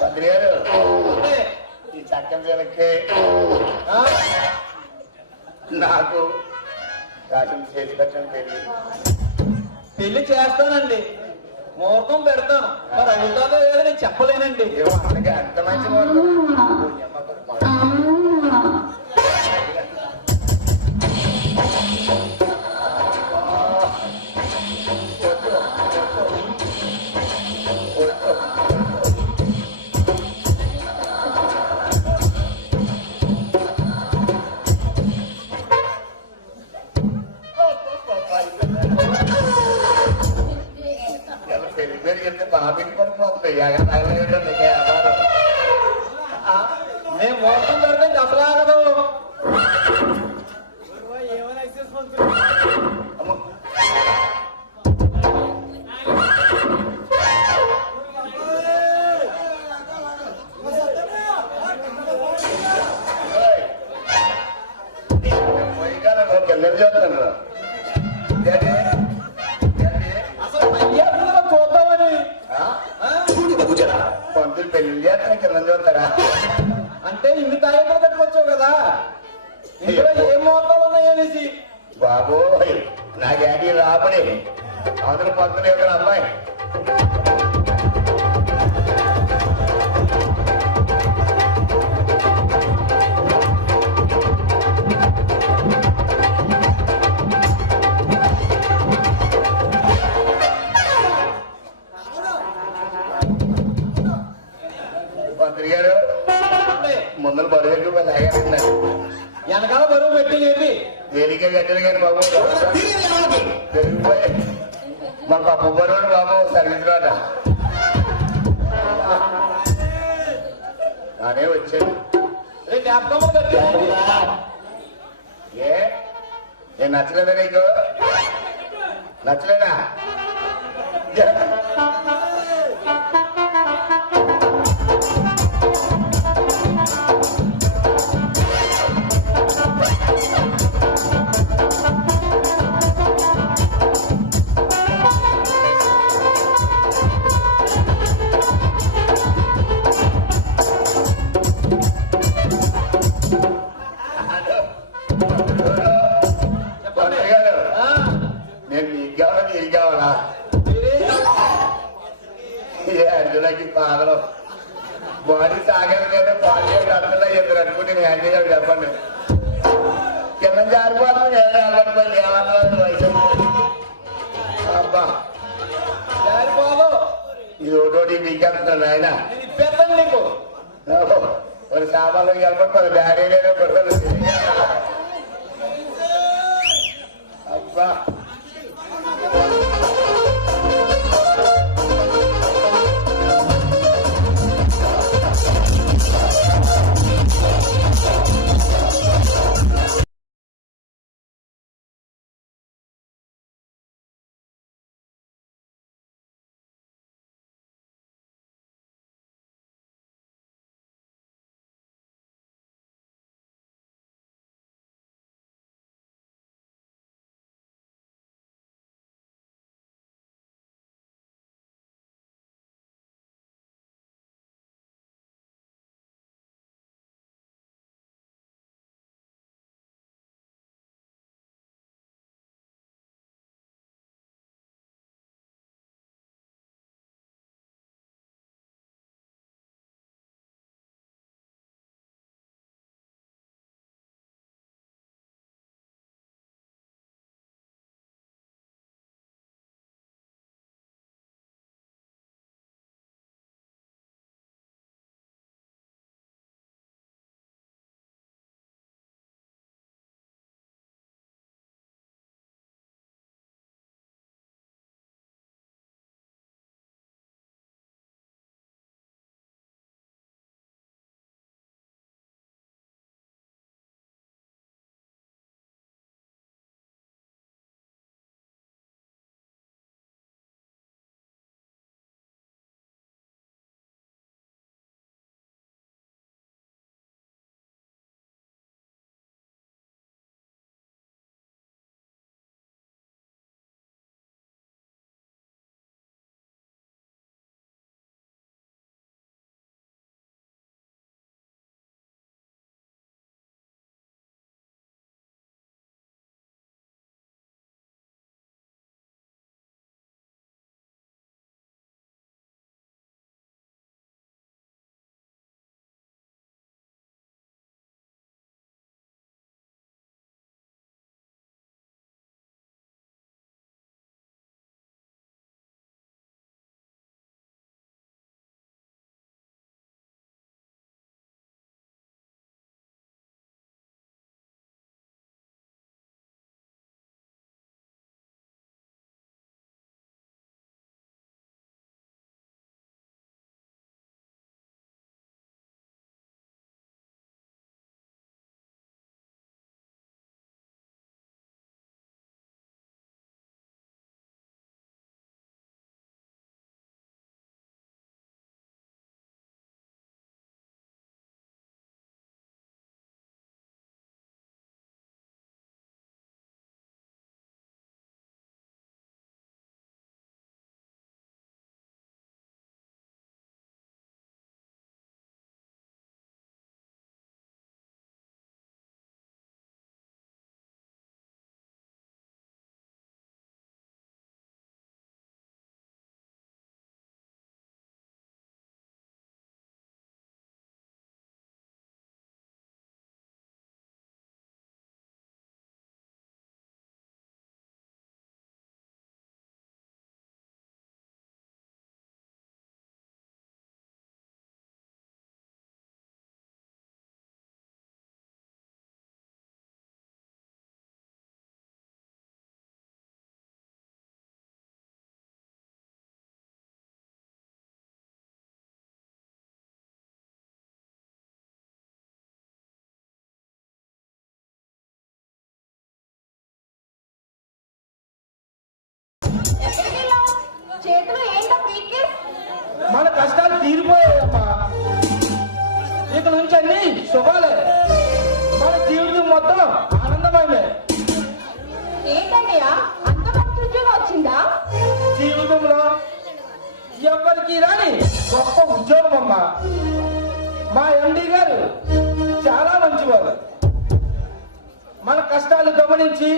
పంత్రి గారు, ఈ చక్కని పిల్లకి నాకు రాసిన చేసి పెట్టండి పెళ్లి. పెళ్లి చేస్తానండి, ముహూర్తం పెడతాను. మరి అవుతుందో లేదో నేను చెప్పలేనండి. ఏమో అందుకే అంత మంచి పెళ్లి పేరు చెప్తే బాగా పడిపోతుంది. నేను ముహూర్తం పెడితే ఇంకా అసలు ఆగదు. కింద చేస్తాను అసలు అయ్యేస్తుందో చూద్దామని. పంతులు పెళ్లి చేస్తాను కింద చూస్తారా? అంటే ఇన్ని తారీఖులు కట్టుకొచ్చావు కదా, ఇందులో ఏం ముహూర్తాలు ఉన్నాయనేసి. బాబోయ్, నా డాడీ రాబడి అందరూ పంతులు యొక్క అమ్మాయి. పంతులు గారు ముందర బరువు లాగేస్తున్నాడు. వెనకాల బరువు పెట్టి లేపి దేనికే కట్టారు కానీ బాబు పెరిగిపోయి మాకు అప్పు బరువు బాబు సర్వీస్ రాట నానే వచ్చాను. రేపు జ్ఞాపకం కట్టి ఏ నేను నచ్చలేదా నీకు? నచ్చలేదా? నేను నీకు కావాలా నీకు కావాలా? ఏ అర్జునకి పాదలు బాడీ సాగదు లేదా బాడీ అర్థంలో ఇద్దరు అనుకుంటే నేను హ్యాండీ గారు చెప్పండి. కింద జారిపోతాను ఏదో అలవాటు ఏమన్నా వయసు. అబ్బా జారిపోదు. ఇది ఒకటి మీకెళ్తున్నాను ఆయన. నేను ఇప్పేస్తాను నీకు. మరి సామాన్లు వెళ్ళిపోతుంది డాడీ లేదా అబ్బా ఎక్కడికి వెళ్ళావు? చేతిలో ఏంటో పీకే? మన కష్టాలు తీరిపోయాయమ్మా. ఇక నుంచి అన్ని శుభాలే. మన జీవితం మొత్తం ఆనందమయమే. ఏంటన్నయ్య అంత మంచి ఉద్యోగం వచ్చిందా? జీవితంలో ఎవరికి రాని గొప్ప ఉద్యోగం అమ్మా. మా ఎండి గారు చాలా మంచివారు. మన కష్టాలు గమనించి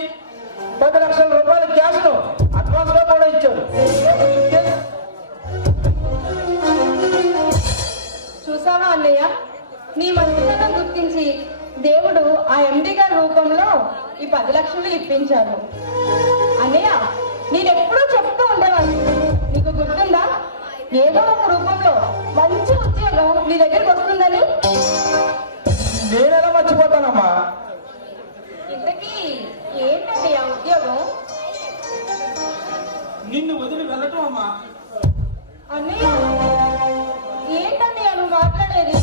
10 లక్షల రూపాయల క్యాష్ ను అడ్వాన్స్ గా కూడా ఇచ్చారు. చూసావా అన్నయ్య, నీ మంచితనం గుర్తించి దేవుడు ఆ ఎండి గారి రూపంలో ఈ 10 లక్షలు ఇప్పించాడు. అన్నయ్య, నేనెప్పుడూ చెప్తూ ఉండేవాడిని, నీకు గుర్తుందా? ఏదో ఒక రూపంలో మంచి ఉద్యోగం నీ దగ్గరికి వస్తుందని. నేనెలా మర్చిపోతానమ్మా. ఇంతకీ ఏంటండి ఆ ఉద్యోగం? నిన్ను వదిలి వెళ్ళటం అమ్మా. అన్నయ్య, ఏంటన్నయ్య నువ్వు మాట్లాడేది?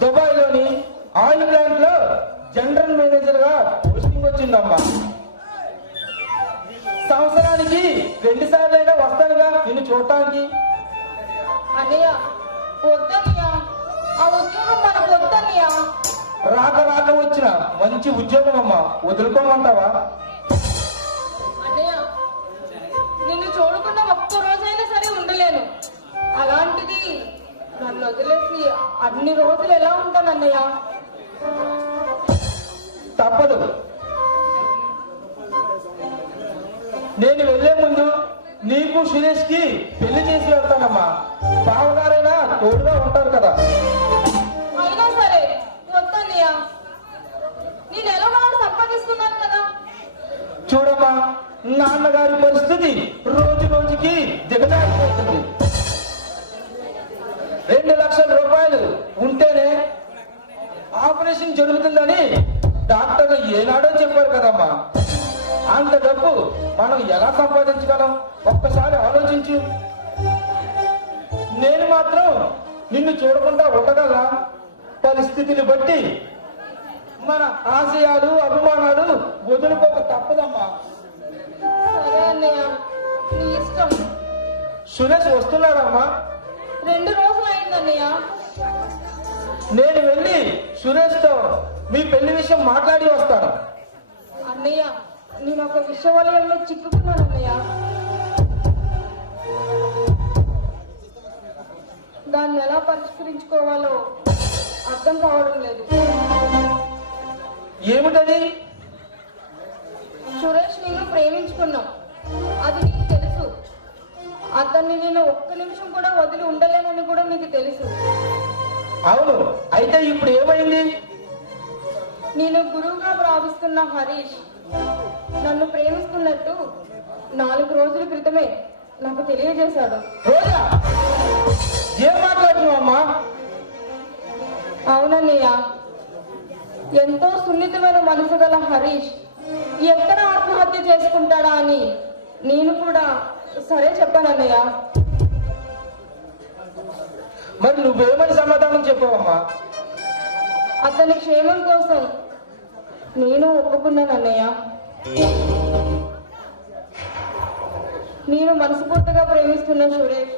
దుబాయ్ లోని ఆయిల్ ప్లాంట్ లో జనరల్ మేనేజర్ గా పోస్టింగ్ వచ్చిందమ్మా. సంవత్సరానికి 2 సార్లైనా వస్తానుగా నిన్ను చూడటానికి. అన్నయ్య వద్దన్నయ్య, ఆ ఉద్యోగం మనకు వద్దన్నయ్య. రాక రాక వచ్చిన మంచి ఉద్యోగం అమ్మా, వదులుకోమంటావా? అన్నయ్య, నిన్ను చూడకుండా ఒక్క రోజైనా సరే ఉండలేను. అలాంటిది నన్ను వదిలేసి అన్ని రోజులు ఎలా ఉంటాను అన్నయ్య? తప్పదు. నేను వెళ్లే ముందు నీకు సురేష్ కి పెళ్లి చేసి వెళ్తానమ్మా. బావగారైనా తోడుగా ఉంటారు కదా. అయినా సరే వద్దన్నయ్య, నేను ఎలాగో సంపాదిస్తున్నాను కదా. చూడమ్మా, నాన్నగారి పరిస్థితి రోజు రోజుకి దిగజారిపోతుంది. 2 లక్షల రూపాయలు ఉంటేనే ఆపరేషన్ జరుగుతుందని డాక్టర్లు ఏనాడో చెప్పారు కదమ్మా. అంత డబ్బు మనం ఎలా సంపాదించగలం? ఒక్కసారి ఆలోచించు. నేను మాత్రం నిన్ను చూడకుండా ఉండగలనా? పరిస్థితిని బట్టి మన ఆశయాలు అభిమానాలు వదులుకోక తప్పదమ్మా. సరే అన్నయ్య, నీ ఇష్టం. సురేష్ వస్తున్నాడమ్మా. 2 రోజులు అయిందన్నయ్య. నేను వెళ్ళి సురేష్ తో మీ పెళ్లి విషయం మాట్లాడి వస్తాను. అన్నయ్య, నేను ఒక విషవలయంలో చిక్కుకున్నాను అన్నయ్య. దాన్ని ఎలా పరిష్కరించుకోవాలో అర్థం కావడం లేదు. ఏమిటది? సురేష్ నేను ప్రేమించుకున్నాం, అది నీకు తెలుసు. అతన్ని నేను ఒక్క నిమిషం కూడా వదిలి ఉండలేనని కూడా నీకు తెలుసు. అవును, అయితే ఇప్పుడు ఏమైంది? నేను గురువుగా భావిస్తున్న హరీష్ నన్ను ప్రేమిస్తున్నట్టు 4 రోజుల క్రితమే నాకు తెలియజేశాడు. రోజా, ఏం మాట్లాడుతున్నావమ్మా? అవునన్నయ్య, ఎంతో సున్నితమైన మనసు గల హరీష్ ఎక్కడ ఆత్మహత్య చేసుకుంటాడా అని నేను కూడా సరే చెప్పానన్నయ్య. మరి నువ్వేమని సమాధానం చెప్పావమ్మా? అతని క్షేమం కోసం నేను ఒప్పుకున్నాను అన్నయ్య. నేను మనస్ఫూర్తిగా ప్రేమిస్తున్న సురేష్,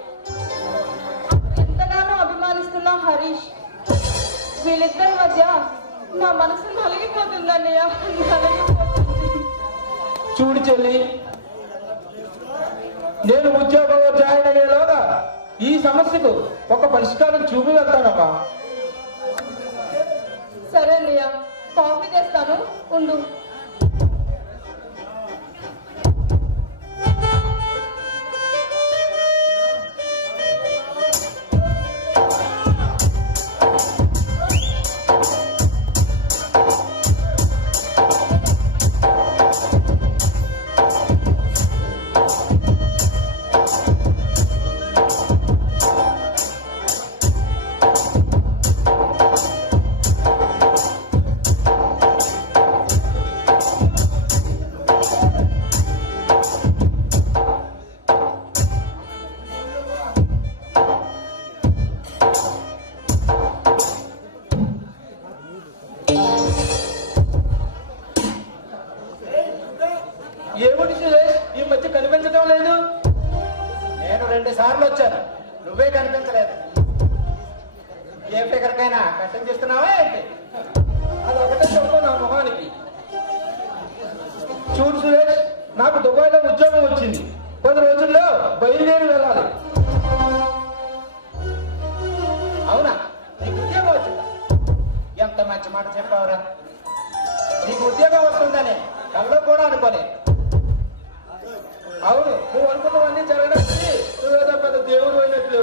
ఎంతగానో అభిమానిస్తున్న హరీష్, వీళ్ళిద్దరి మధ్య నా మనసు నలిగిపోతుంది అన్నయ్య, నలిగిపోతుంది. చూడు చెల్లి, నేను ఉద్యోగంలో జాయిన్ అయ్యేలోగా ఈ సమస్యకు ఒక పరిష్కారం చూపి వెళ్తానమ్మా. సరే అన్నయ్య, కాఫీ తెస్తాను, ఉండు. కట్టం చేస్తున్నావా ఏంటి? అది ఒకటే చెప్పు నా మొహానికి. చూడు సురేష్, నాకు దుబాయ్లో ఉద్యోగం వచ్చింది. 10 రోజుల్లో బయలుదేరి వెళ్ళాలి. అవునా? నీకు ఉద్యోగం వచ్చిందా? ఎంత మంచి మాట చెప్పావురా. నీకు ఉద్యోగం వస్తుందని కల్లో కూడా అనుకోలే. అవును, నువ్వు అనుకున్నవన్నీ జరగడానికి నువ్వేదో పెద్ద దేవుడు అయినట్లు.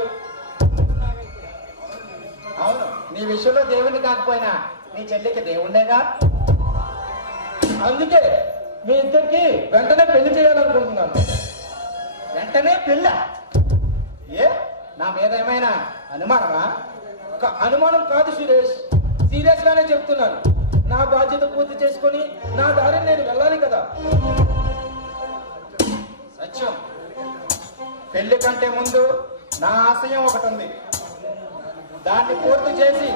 అవును, నీ విషయంలో దేవుణ్ణి కాకపోయినా నీ చెల్లికి దేవుణ్ణేగా. అందుకే మీ ఇద్దరికి వెంటనే పెళ్లి చేయాలనుకుంటున్నాను. వెంటనే పెళ్ళ? ఏ, నా మీద ఏమైనా అనుమానమా? అనుమానం కాదు సురేష్, సీరియస్ గానే చెప్తున్నాను. నా బాధ్యత పూర్తి చేసుకొని నా దారిని నేను వెళ్ళాలి కదా. సత్యం, పెళ్లి కంటే ముందు నా ఆశయం ఒకటి ఉంది. దాన్ని పూర్తి చేసి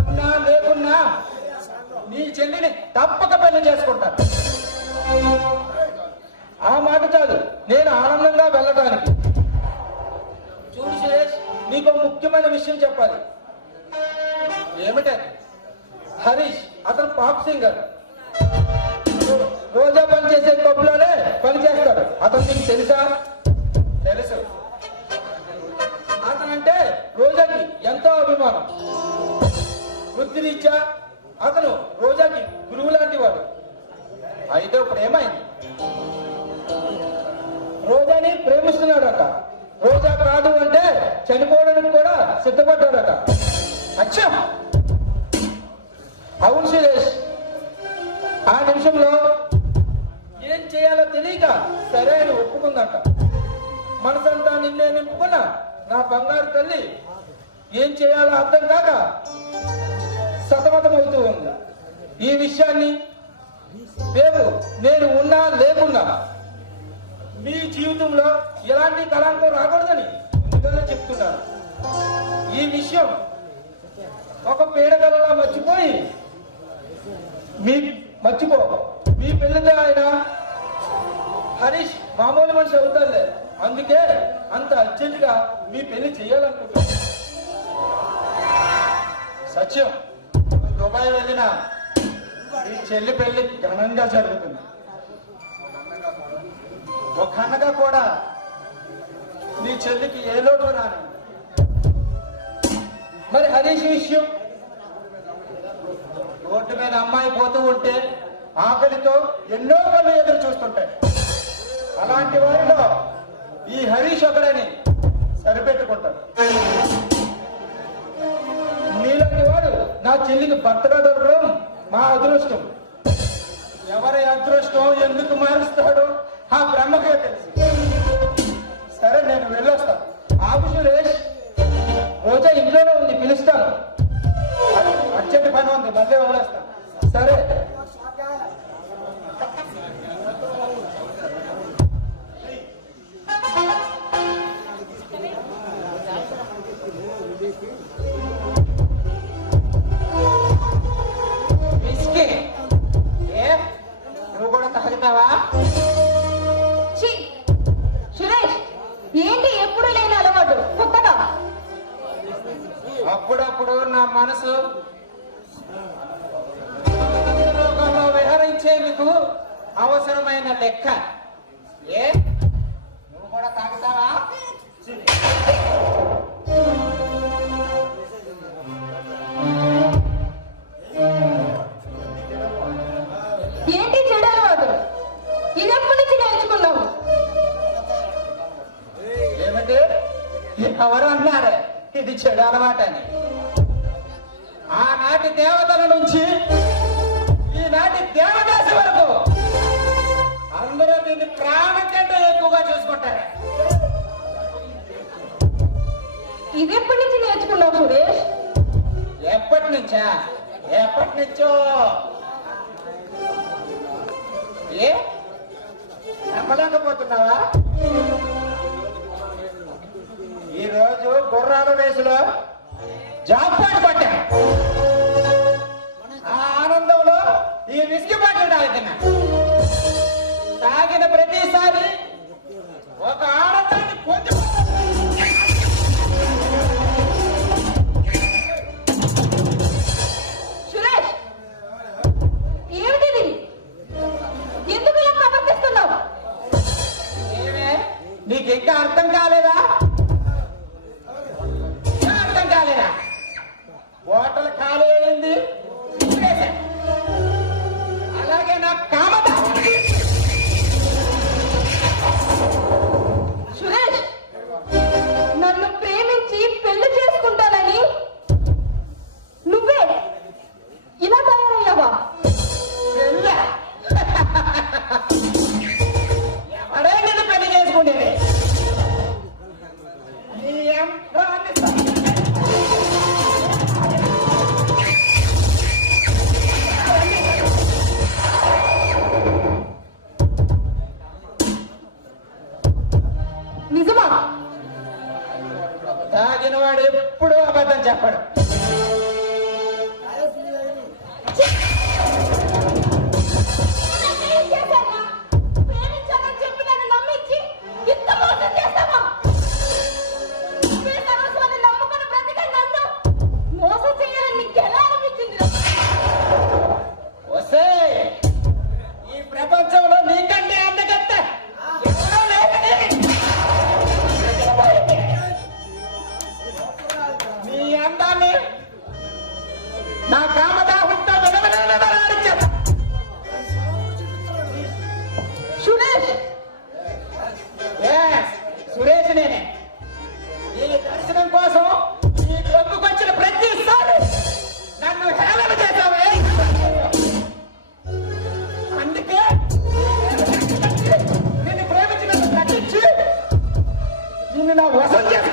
ఉన్నా లేకున్నా నీ చెల్లిని తప్పక పెళ్లి చేసుకుంటాను. ఆ మాట చాలు నేను ఆనందంగా వెళ్ళడానికి. చూడు సురేష్, నీకు ముఖ్యమైన విషయం చెప్పాలి. ఏమిటది? హరీష్ అతను పాప్ సింగర్. రోజా పనిచేసే క్లబ్లోనే పనిచేస్తాడు. అతను నీకు తెలుసా? తెలుసు. అతనంటే రోజాకి ఎంతో అభిమానం. వృత్తిరీత్యా అతను రోజాకి గురువు లాంటి వాడు. అయితే ఇప్పుడు ఏమైంది? రోజాని ప్రేమిస్తున్నాడట. రోజా కాదు అంటే చనిపోవడానికి కూడా సిద్ధపడ్డాడట. అచ్చా, అవును సురేష్. ఆ నిమిషంలో ఏం చేయాలో తెలియక సరే అని ఒప్పుకుందంట. మనసంతా నిన్నే నింపుకున్న నా బంగారు తల్లి ఏం చేయాలో అర్థం కాక సతమతమవుతూ ఉంది. ఈ విషయాన్ని రేపు నేను ఉన్నా లేకున్నా మీ జీవితంలో ఎలాంటి కళంకం రాకూడదని ముందుగానే చెప్తున్నాను. ఈ విషయం ఒక పీడకలలా మర్చిపో. మీ పెళ్లితో ఆయన హరీష్ మామూలు మనిషి అవుతారులే. అందుకే అంత అర్జెంట్ గా మీ పెళ్లి చేయాలనుకుంటున్నాను. సత్యం, దుబాయ్ వెళ్ళిన ఈ చెల్లి పెళ్లి ఘనంగా జరుగుతుంది. ఒక అన్నగా కూడా నీ చెల్లికి ఏ లోటు రాను. మరి హరీష్ విషయం? రోడ్డు మీద అమ్మాయి పోతూ ఉంటే ఆకలితో ఎన్నో కళ్ళు ఎదురు చూస్తుంటాయి. అలాంటి వారిలో ఈ హరీష్ ఒకడని సరిపెట్టుకుంటాడు. నీలాంటి వాడు నా చెల్లికి భర్తగా దొరకడం మా అదృష్టం. ఎవరి అదృష్టం ఎందుకు మారుస్తాడో ఆ బ్రహ్మకే తెలుసు. సరే, నేను వెళ్ళొస్తాను. ఆగు సురేష్, రోజా ఇంట్లోనే ఉంది, పిలుస్తాను. అర్జెంట్ పని ఉంది, మళ్ళీ వదిలేస్తాను. సరే. నువ్వు కూడా తాగుతావా? సురేష్, ఏంటి ఎప్పుడు లేని అలవాటు కొత్తగా? అప్పుడప్పుడు నా మనసు లోకంలో విహరించేందుకు అవసరమైన లెక్క. నువ్వు కూడా తాగుతావా? ఏంటి చెడు అలవాటు? ఇదెప్పటి నుంచి నేర్చుకున్నావు? ఏమిటి? ఎవరు అన్నారే ఇది చెడు అలవాటని? ఆనాటి దేవతల నుంచి ఈనాటి దేవదాసి వరకు అందరూ దీన్ని ప్రాణం కంటే ఎక్కువగా చూసుకుంటారు. ఇదెప్పటి నుంచి నేర్చుకున్నావు సురేష్? ఎప్పటి నుంచో నమ్మలేకపోతున్నావా? ఈ రోజు గుర్రాల రేసులో జాక్పాట్ పట్టా. ఆ ఆనందంలో ఈ విస్కీ బాటిల్ తాగుతున్నా. తాగిన ప్రతిసారి ఒక ఆనందాన్ని పొంది కామదాహంతో విడవలేనిచ్చేస్తా. సురేష్ సురేష్ నేనే. ఈ దర్శనం కోసం ఈ గొప్పకొచ్చిన ప్రతిసారి నన్ను హేళన చేశావే. అందుకే నిన్ను ప్రేమించినట్టు నటించి నిన్ను నా వసం చేసి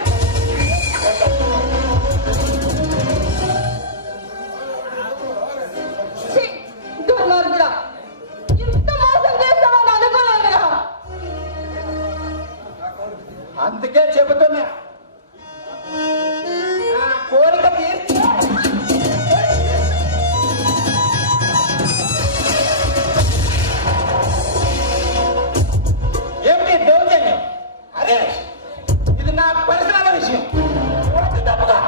ఛీ, దుర్మార్గుడా, ఇంత మోసం చేస్తామని అనుకోలేదుగా. అందుకే చెబుతున్నా నా కోరిక తీర్చి ఏమిటి దౌర్జన్యం? అరే ఇది నా పర్సనల్ విషయం. వద్దు తప్పుగా.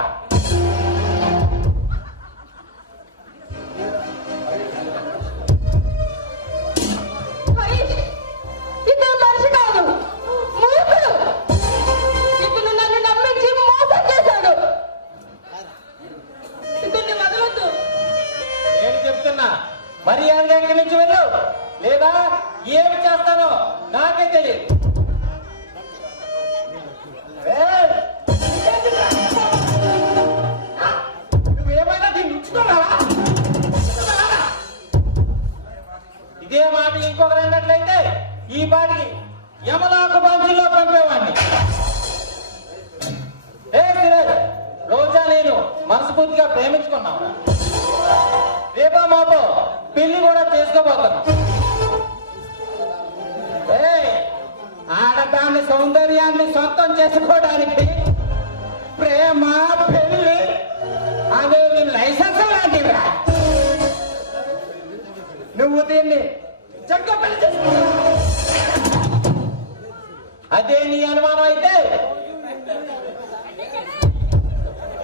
హరీష్, ఇతను మనిషి కాదు, మూర్ఖుడు. ఇతను నన్ను నమ్మించి మోసం చేశాడు. ఇతన్ని వదలొద్దు. నేను చెప్తున్నా మర్యాదగా ఇక్కడి నుంచి వెళ్ళు, లేదా ఏమి చేస్తానో నాకే తెలియదు. ఏయ్! నువ్వేమైనా దీన్ని ఉంచుకున్నావా? ఇదే మాట ఇంకొకరు అన్నట్లయితే ఈ పాటికి యమలాకు బాంచుల్లో పంపేవాడిని. ఏ సురేష్, రోజా నేను మనస్ఫూర్తిగా ప్రేమించుకున్నావురా. రేపా మాపో పెళ్లి కూడా చేసుకోబోతున్నాం. ఆడదాని సౌందర్యాన్ని సొంతం చేసుకోవడానికి ప్రేమ పెళ్లి అనేవి లైసెన్స్ లాంటివిరా. నువ్వు దీన్ని చక్కగా పెళ్లి చేసుకో. అదే నీ అనుమానం అయితే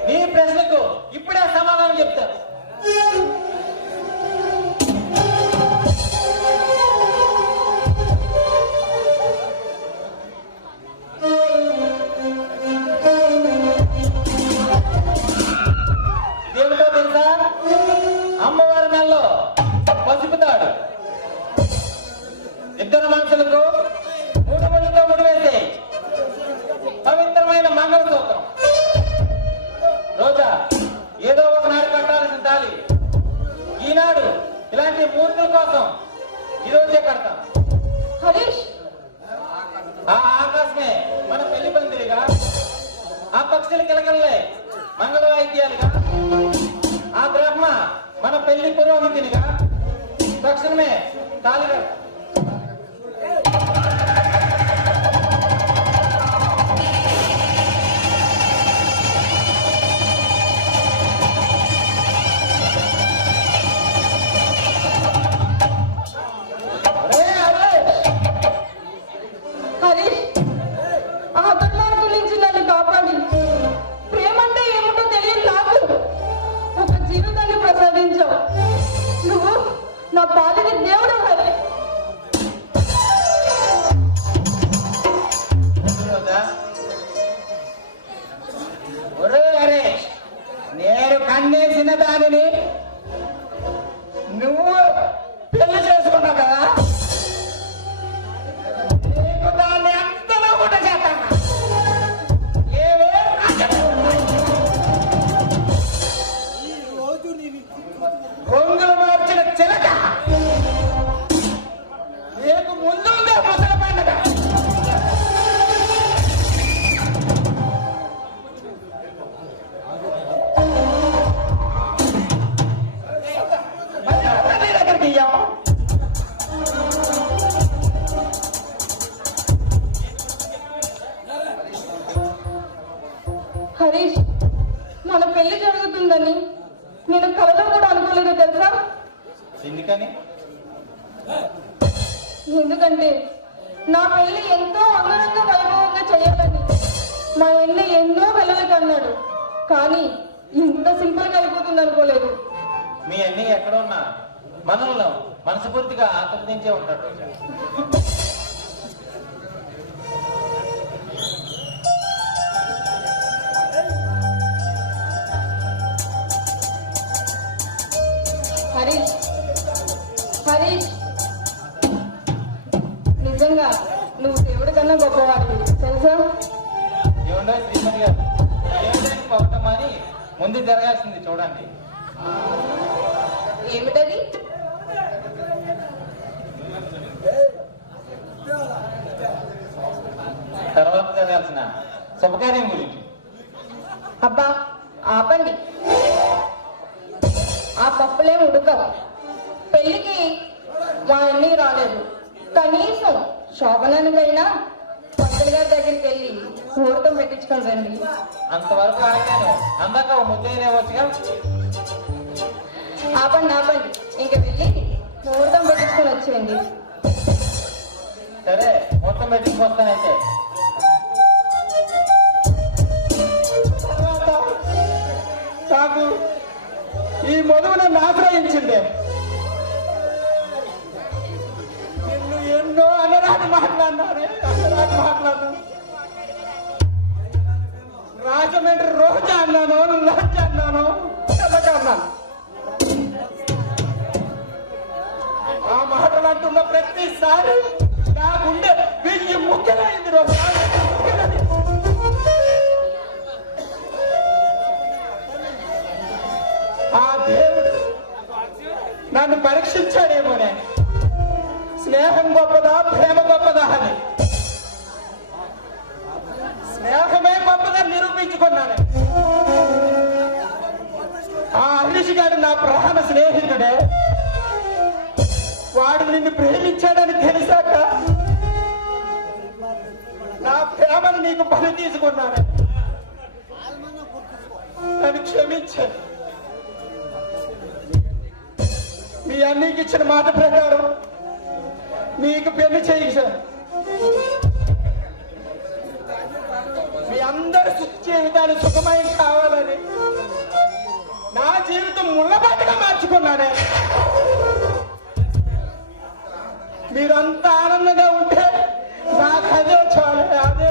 నీ ప్రశ్నకు ఇప్పుడే సమాధానం చెప్తాను. ఇదేమిటో తెలుసా? అమ్మవారి నెలలో పసుపుతాడు. ఇద్దరు మనుషులకు మూడు ముళ్ళతో ముడివేసే పవిత్రమైన మంగళసూత్రం. రోజా ఏదో ఒకనాడు కట్టాల్సిన తాళి ఈనాడు ఇలాంటి మూర్తుల కోసం ఈరోజే కడతాం. హరీష్, ఆ ఆకాశమే మన పెళ్లి పందిరిగా, ఆ పక్షుల కిలకల్లే మంగళ వాయిద్యాలుగా, ఆ బ్రహ్మ మన పెళ్లి పురోహితునిగా తక్షణమే తాళిగా. హరీష్, ఆ దుర్మార్గుల నుంచి నన్ను కాపాడి ప్రేమంటే ఏమిటో తెలియదు నాకు ఒక జీవితాన్ని ప్రసాదించావు. నువ్వు నా పాలిని దేవుడు. హరి, రోజా, ఒరే హరీష్, నేను కన్నేసిన దానిని నువ్వు పెళ్లి చేసుకున్నావు కదా, నీకు దాన్ని అంతలో కూడా చేస్తాను. ఏవే రంగులు మార్చిన చిలక నీకు ముందుందే ముసలి పండుగ. మరి అంతా నీ దగ్గరికి ఇయ్యాం. హరీష్, మన పెళ్లి జరుగుతుందని నేను కలలో కూడా అనుకోలేదు తెలుసా. ఎందుకని? ఎందుకంటే నా పెళ్లి ఎంతో అంగరంగ వైభవంగా చేయాలని మా ఎన్న ఎన్నో పిల్లలకి అన్నాడు. కానీ ఇంత సింపుల్ గా అయిపోతుంది అనుకోలేదు. మీ అన్ని ఎక్కడ ఉన్నా మనల్ని మనస్ఫూర్తిగా ఆస్వాదించే ఉంటాడు రోజా. హరీష్ హరీష్ నిజంగా నువ్వు దేవుడి కన్నా గొప్పవాడివి తెలుసా? ఏముండో శ్రీమతి గారు, ఏమిటని పొగటమని ముందు జరగాల్సింది చూడండి. ఏమిటది? తర్వాత జరగాల్సిన శుభకార్యం గురించి. అబ్బా ఆపండి, ఆ పప్పులేం ఉడకవు. పెళ్లికి మా అన్నీ రాలేదు, కనీసం శోభనానికైనా పంతులు గారి దగ్గరికి వెళ్ళి ముహూర్తం పెట్టించుకొని రండి. అంతవరకు ఆగాను, అందాక ఓ ముద్దైనా ఆపండి ఆపండి, ఇంక వెళ్ళి ముహూర్తం పెట్టించుకొని వచ్చేయండి. సరే మొత్తం పెట్టించుకొస్తానైతే. నాకు ఈ మధువు నన్ను ఆశ్రయించింది. నిన్ను ఎన్నో అన్నరాని మాట్లాడినాను. రాజమండ్రి రోజు అన్నాను, లంచ్ అన్నాను, అన్నాను. ఆ మాటలు అంటున్న ప్రతిసారి నా గుండె వెయ్యి ముక్కలైంది. ఆ దేవుడు నన్ను పరీక్షించాడేమోనే, స్నేహం గొప్పదా ప్రేమ గొప్పదా అని. స్నేహమే గొప్పదని నిరూపించుకున్నాను. ఆ హరీష్ గారు నా ప్రధాన స్నేహితుడే. వాడు నిన్ను ప్రేమించాడని తెలిసాక నా ప్రేమను నీకు బలి తీసుకున్నాను. నన్ను క్షమించాను. మీ అన్నీకి ఇచ్చిన మాట ప్రకారం నీకు పెళ్లి చేయించాను. మీ అందరి జీవితాలు సుఖమయం కావాలని నా జీవితం ముళ్ళబాటుగా మార్చుకున్నానే. మీరంతా ఆనందంగా ఉంటే నాకు అదే చాలు, అదే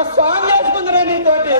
ఒక సాంగ్ వేసుకుందిరే నీతోటి.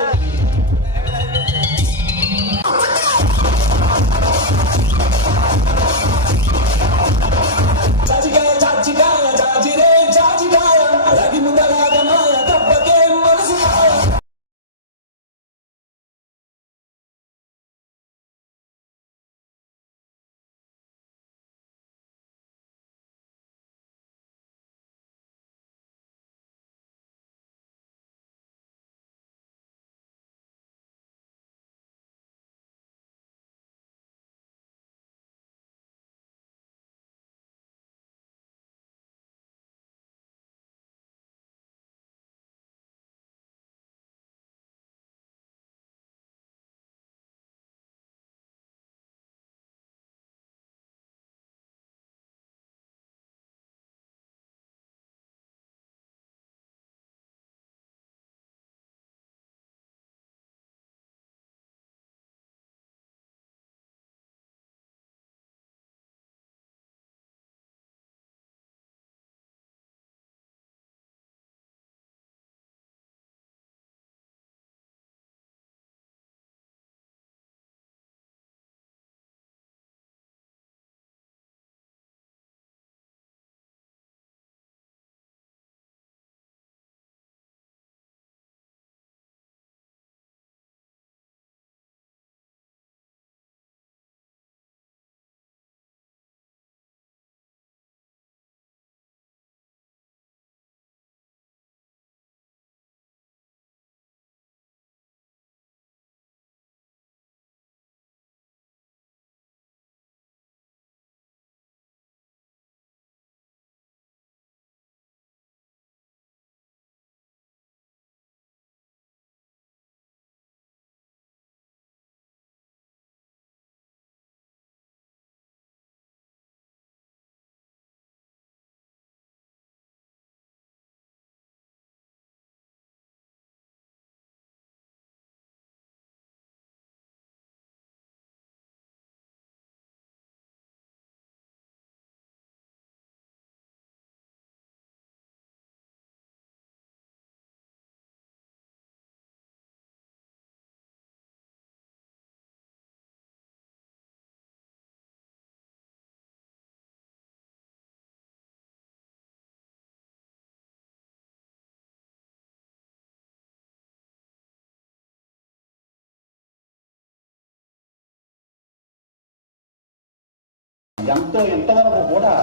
ఇంతవరకు కూడా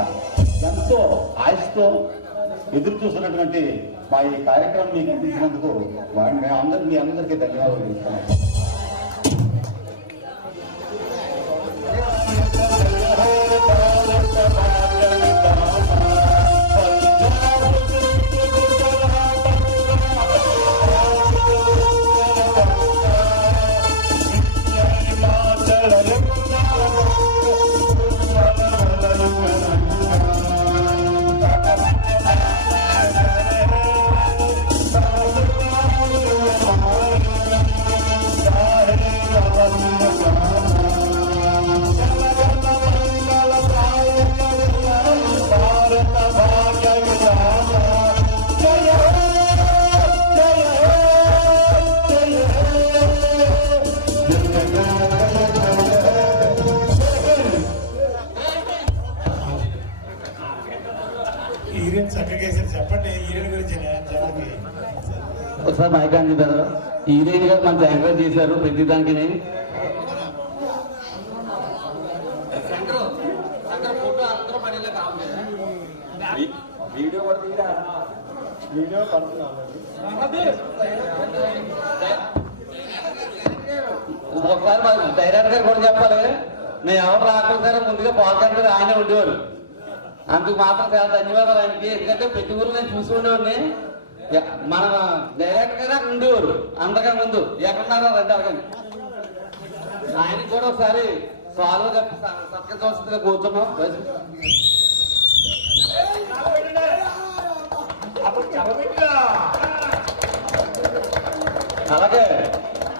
ఎంతో ఆశతో ఎదురు చూస్తున్నటువంటి మా ఈ కార్యక్రమం మీకు అందించినందుకు మీ అందరికీ ధన్యవాదాలు తెలుస్తున్నాను. ఒకసారి మైకాన్ చెప్పారు హీరోయిన్ గారు మంచి ఎంకరేజ్ చేశారు ప్రతి దానికి. ఒకసారి డైరెక్టర్ గారు కూడా చెప్పాలి, మేము ఎవరు రాకుండా సరే ముందుగా పాల్గొంటారు ఆయనే ఉండేవారు. అందుకు మాత్రం చాలా ధన్యవాదాలు ఆయనకి. ఎందుకంటే ప్రతి ఊరు నేను చూసి ఉండేవాడిని. మన డైరెక్టర్ గారు ఉండేవారు అందరికీ ముందు. ఎక్కడున్నారో రండి అడగండి. ఆయనకి కూడా ఒకసారి సాల్వ్ చెప్పి సత్కరించవలసిందిగా కూర్చున్నాం. అలాగే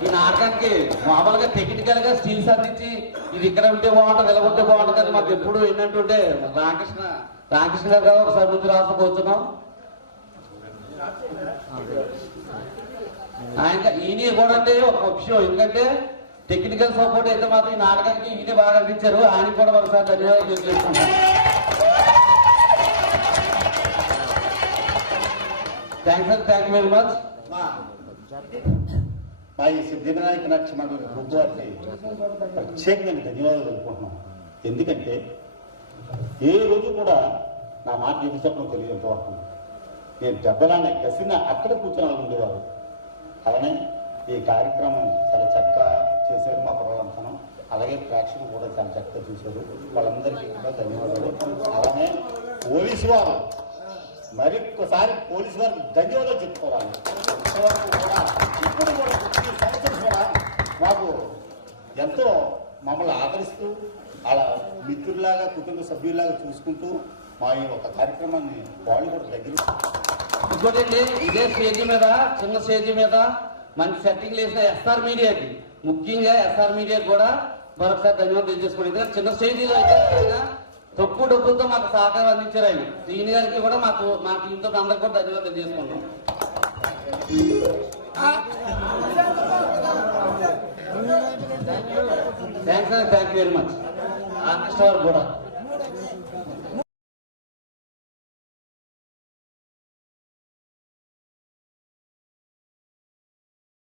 ఈ నాటకానికి మామూలుగా టెక్నికల్ గా స్టీల్స్ అందించి ఇది ఇక్కడ ఉంటే బాగుంటుంది ఇలా ఉంటే బాగుంటుంది అని మాకు ఎప్పుడు ఏంటంటుంటే రామకృష్ణ గారు ఒకసారి ముందు రాష్ట్రం కూర్చున్నాం. ఈయన కూడా అంటే ఒక విషయం, ఎందుకంటే టెక్నికల్ సపోర్ట్ అయితే మాత్రం ఈ నాటకానికి ఈయన బాగా అందించారు. ఆయన కూడా ఒకసారి ధన్యవాదాలు తెలియజేసుకుంటాం. Thank you very much. మా ఈ సిద్ధివినాయక నాట్య మండలి గ్రూప్ వారికి ప్రత్యేకంగా ధన్యవాదాలు తెలుపుకుంటున్నాం. ఎందుకంటే ఏ రోజు కూడా నా మాట చెప్పడం తెలియదు ఎంతవరకు. నేను దెబ్బలానే గసిన అక్కడ కూర్చొని ఉండేవారు. అలానే ఈ కార్యక్రమం చాలా చక్కగా చేశారు మా ప్రవర్తనం. అలాగే ప్రేక్షకులు కూడా చాలా చక్కగా చూశారు. వాళ్ళందరికీ కూడా ధన్యవాదాలు. అలానే పోలీసు వారు మరొకసారి పోలీసు వారికి ధన్యవాదాలు చెప్పుకోవాలి. ఇంతవరకు కూడా ఇప్పుడు కూడా ఈ సంవత్సరం కూడా మాకు ఎంతో మమ్మల్ని ఆదరిస్తూ అలా మిత్రుల్లాగా కుటుంబ సభ్యుల్లాగా చూసుకుంటూ మా ఈ ఒక కార్యక్రమాన్ని వాళ్ళు కూడా దగ్గర. ఇంకోటండి, ఇదే స్టేజ్ మీద, చిన్న స్టేజ్ మీద మంచి సెట్టింగ్ వేసిన ఎస్ఆర్ మీడియాకి, ముఖ్యంగా ఎస్ఆర్ మీడియాకి కూడా మరొకసారి ధన్యవాదాలు తెలియజేసుకోండి. ఎందుకంటే చిన్న స్టేజీలో అయితే ఆయన తక్కువ డబ్బులతో మాకు సహకారం అందించారు. ఆయన శ్రీని గారికి కూడా మా టీంతో అందరికి కూడా ధన్యవాదాలు తెలియజేసుకున్నాం. Thank you very much. Orchestra వారు కూడా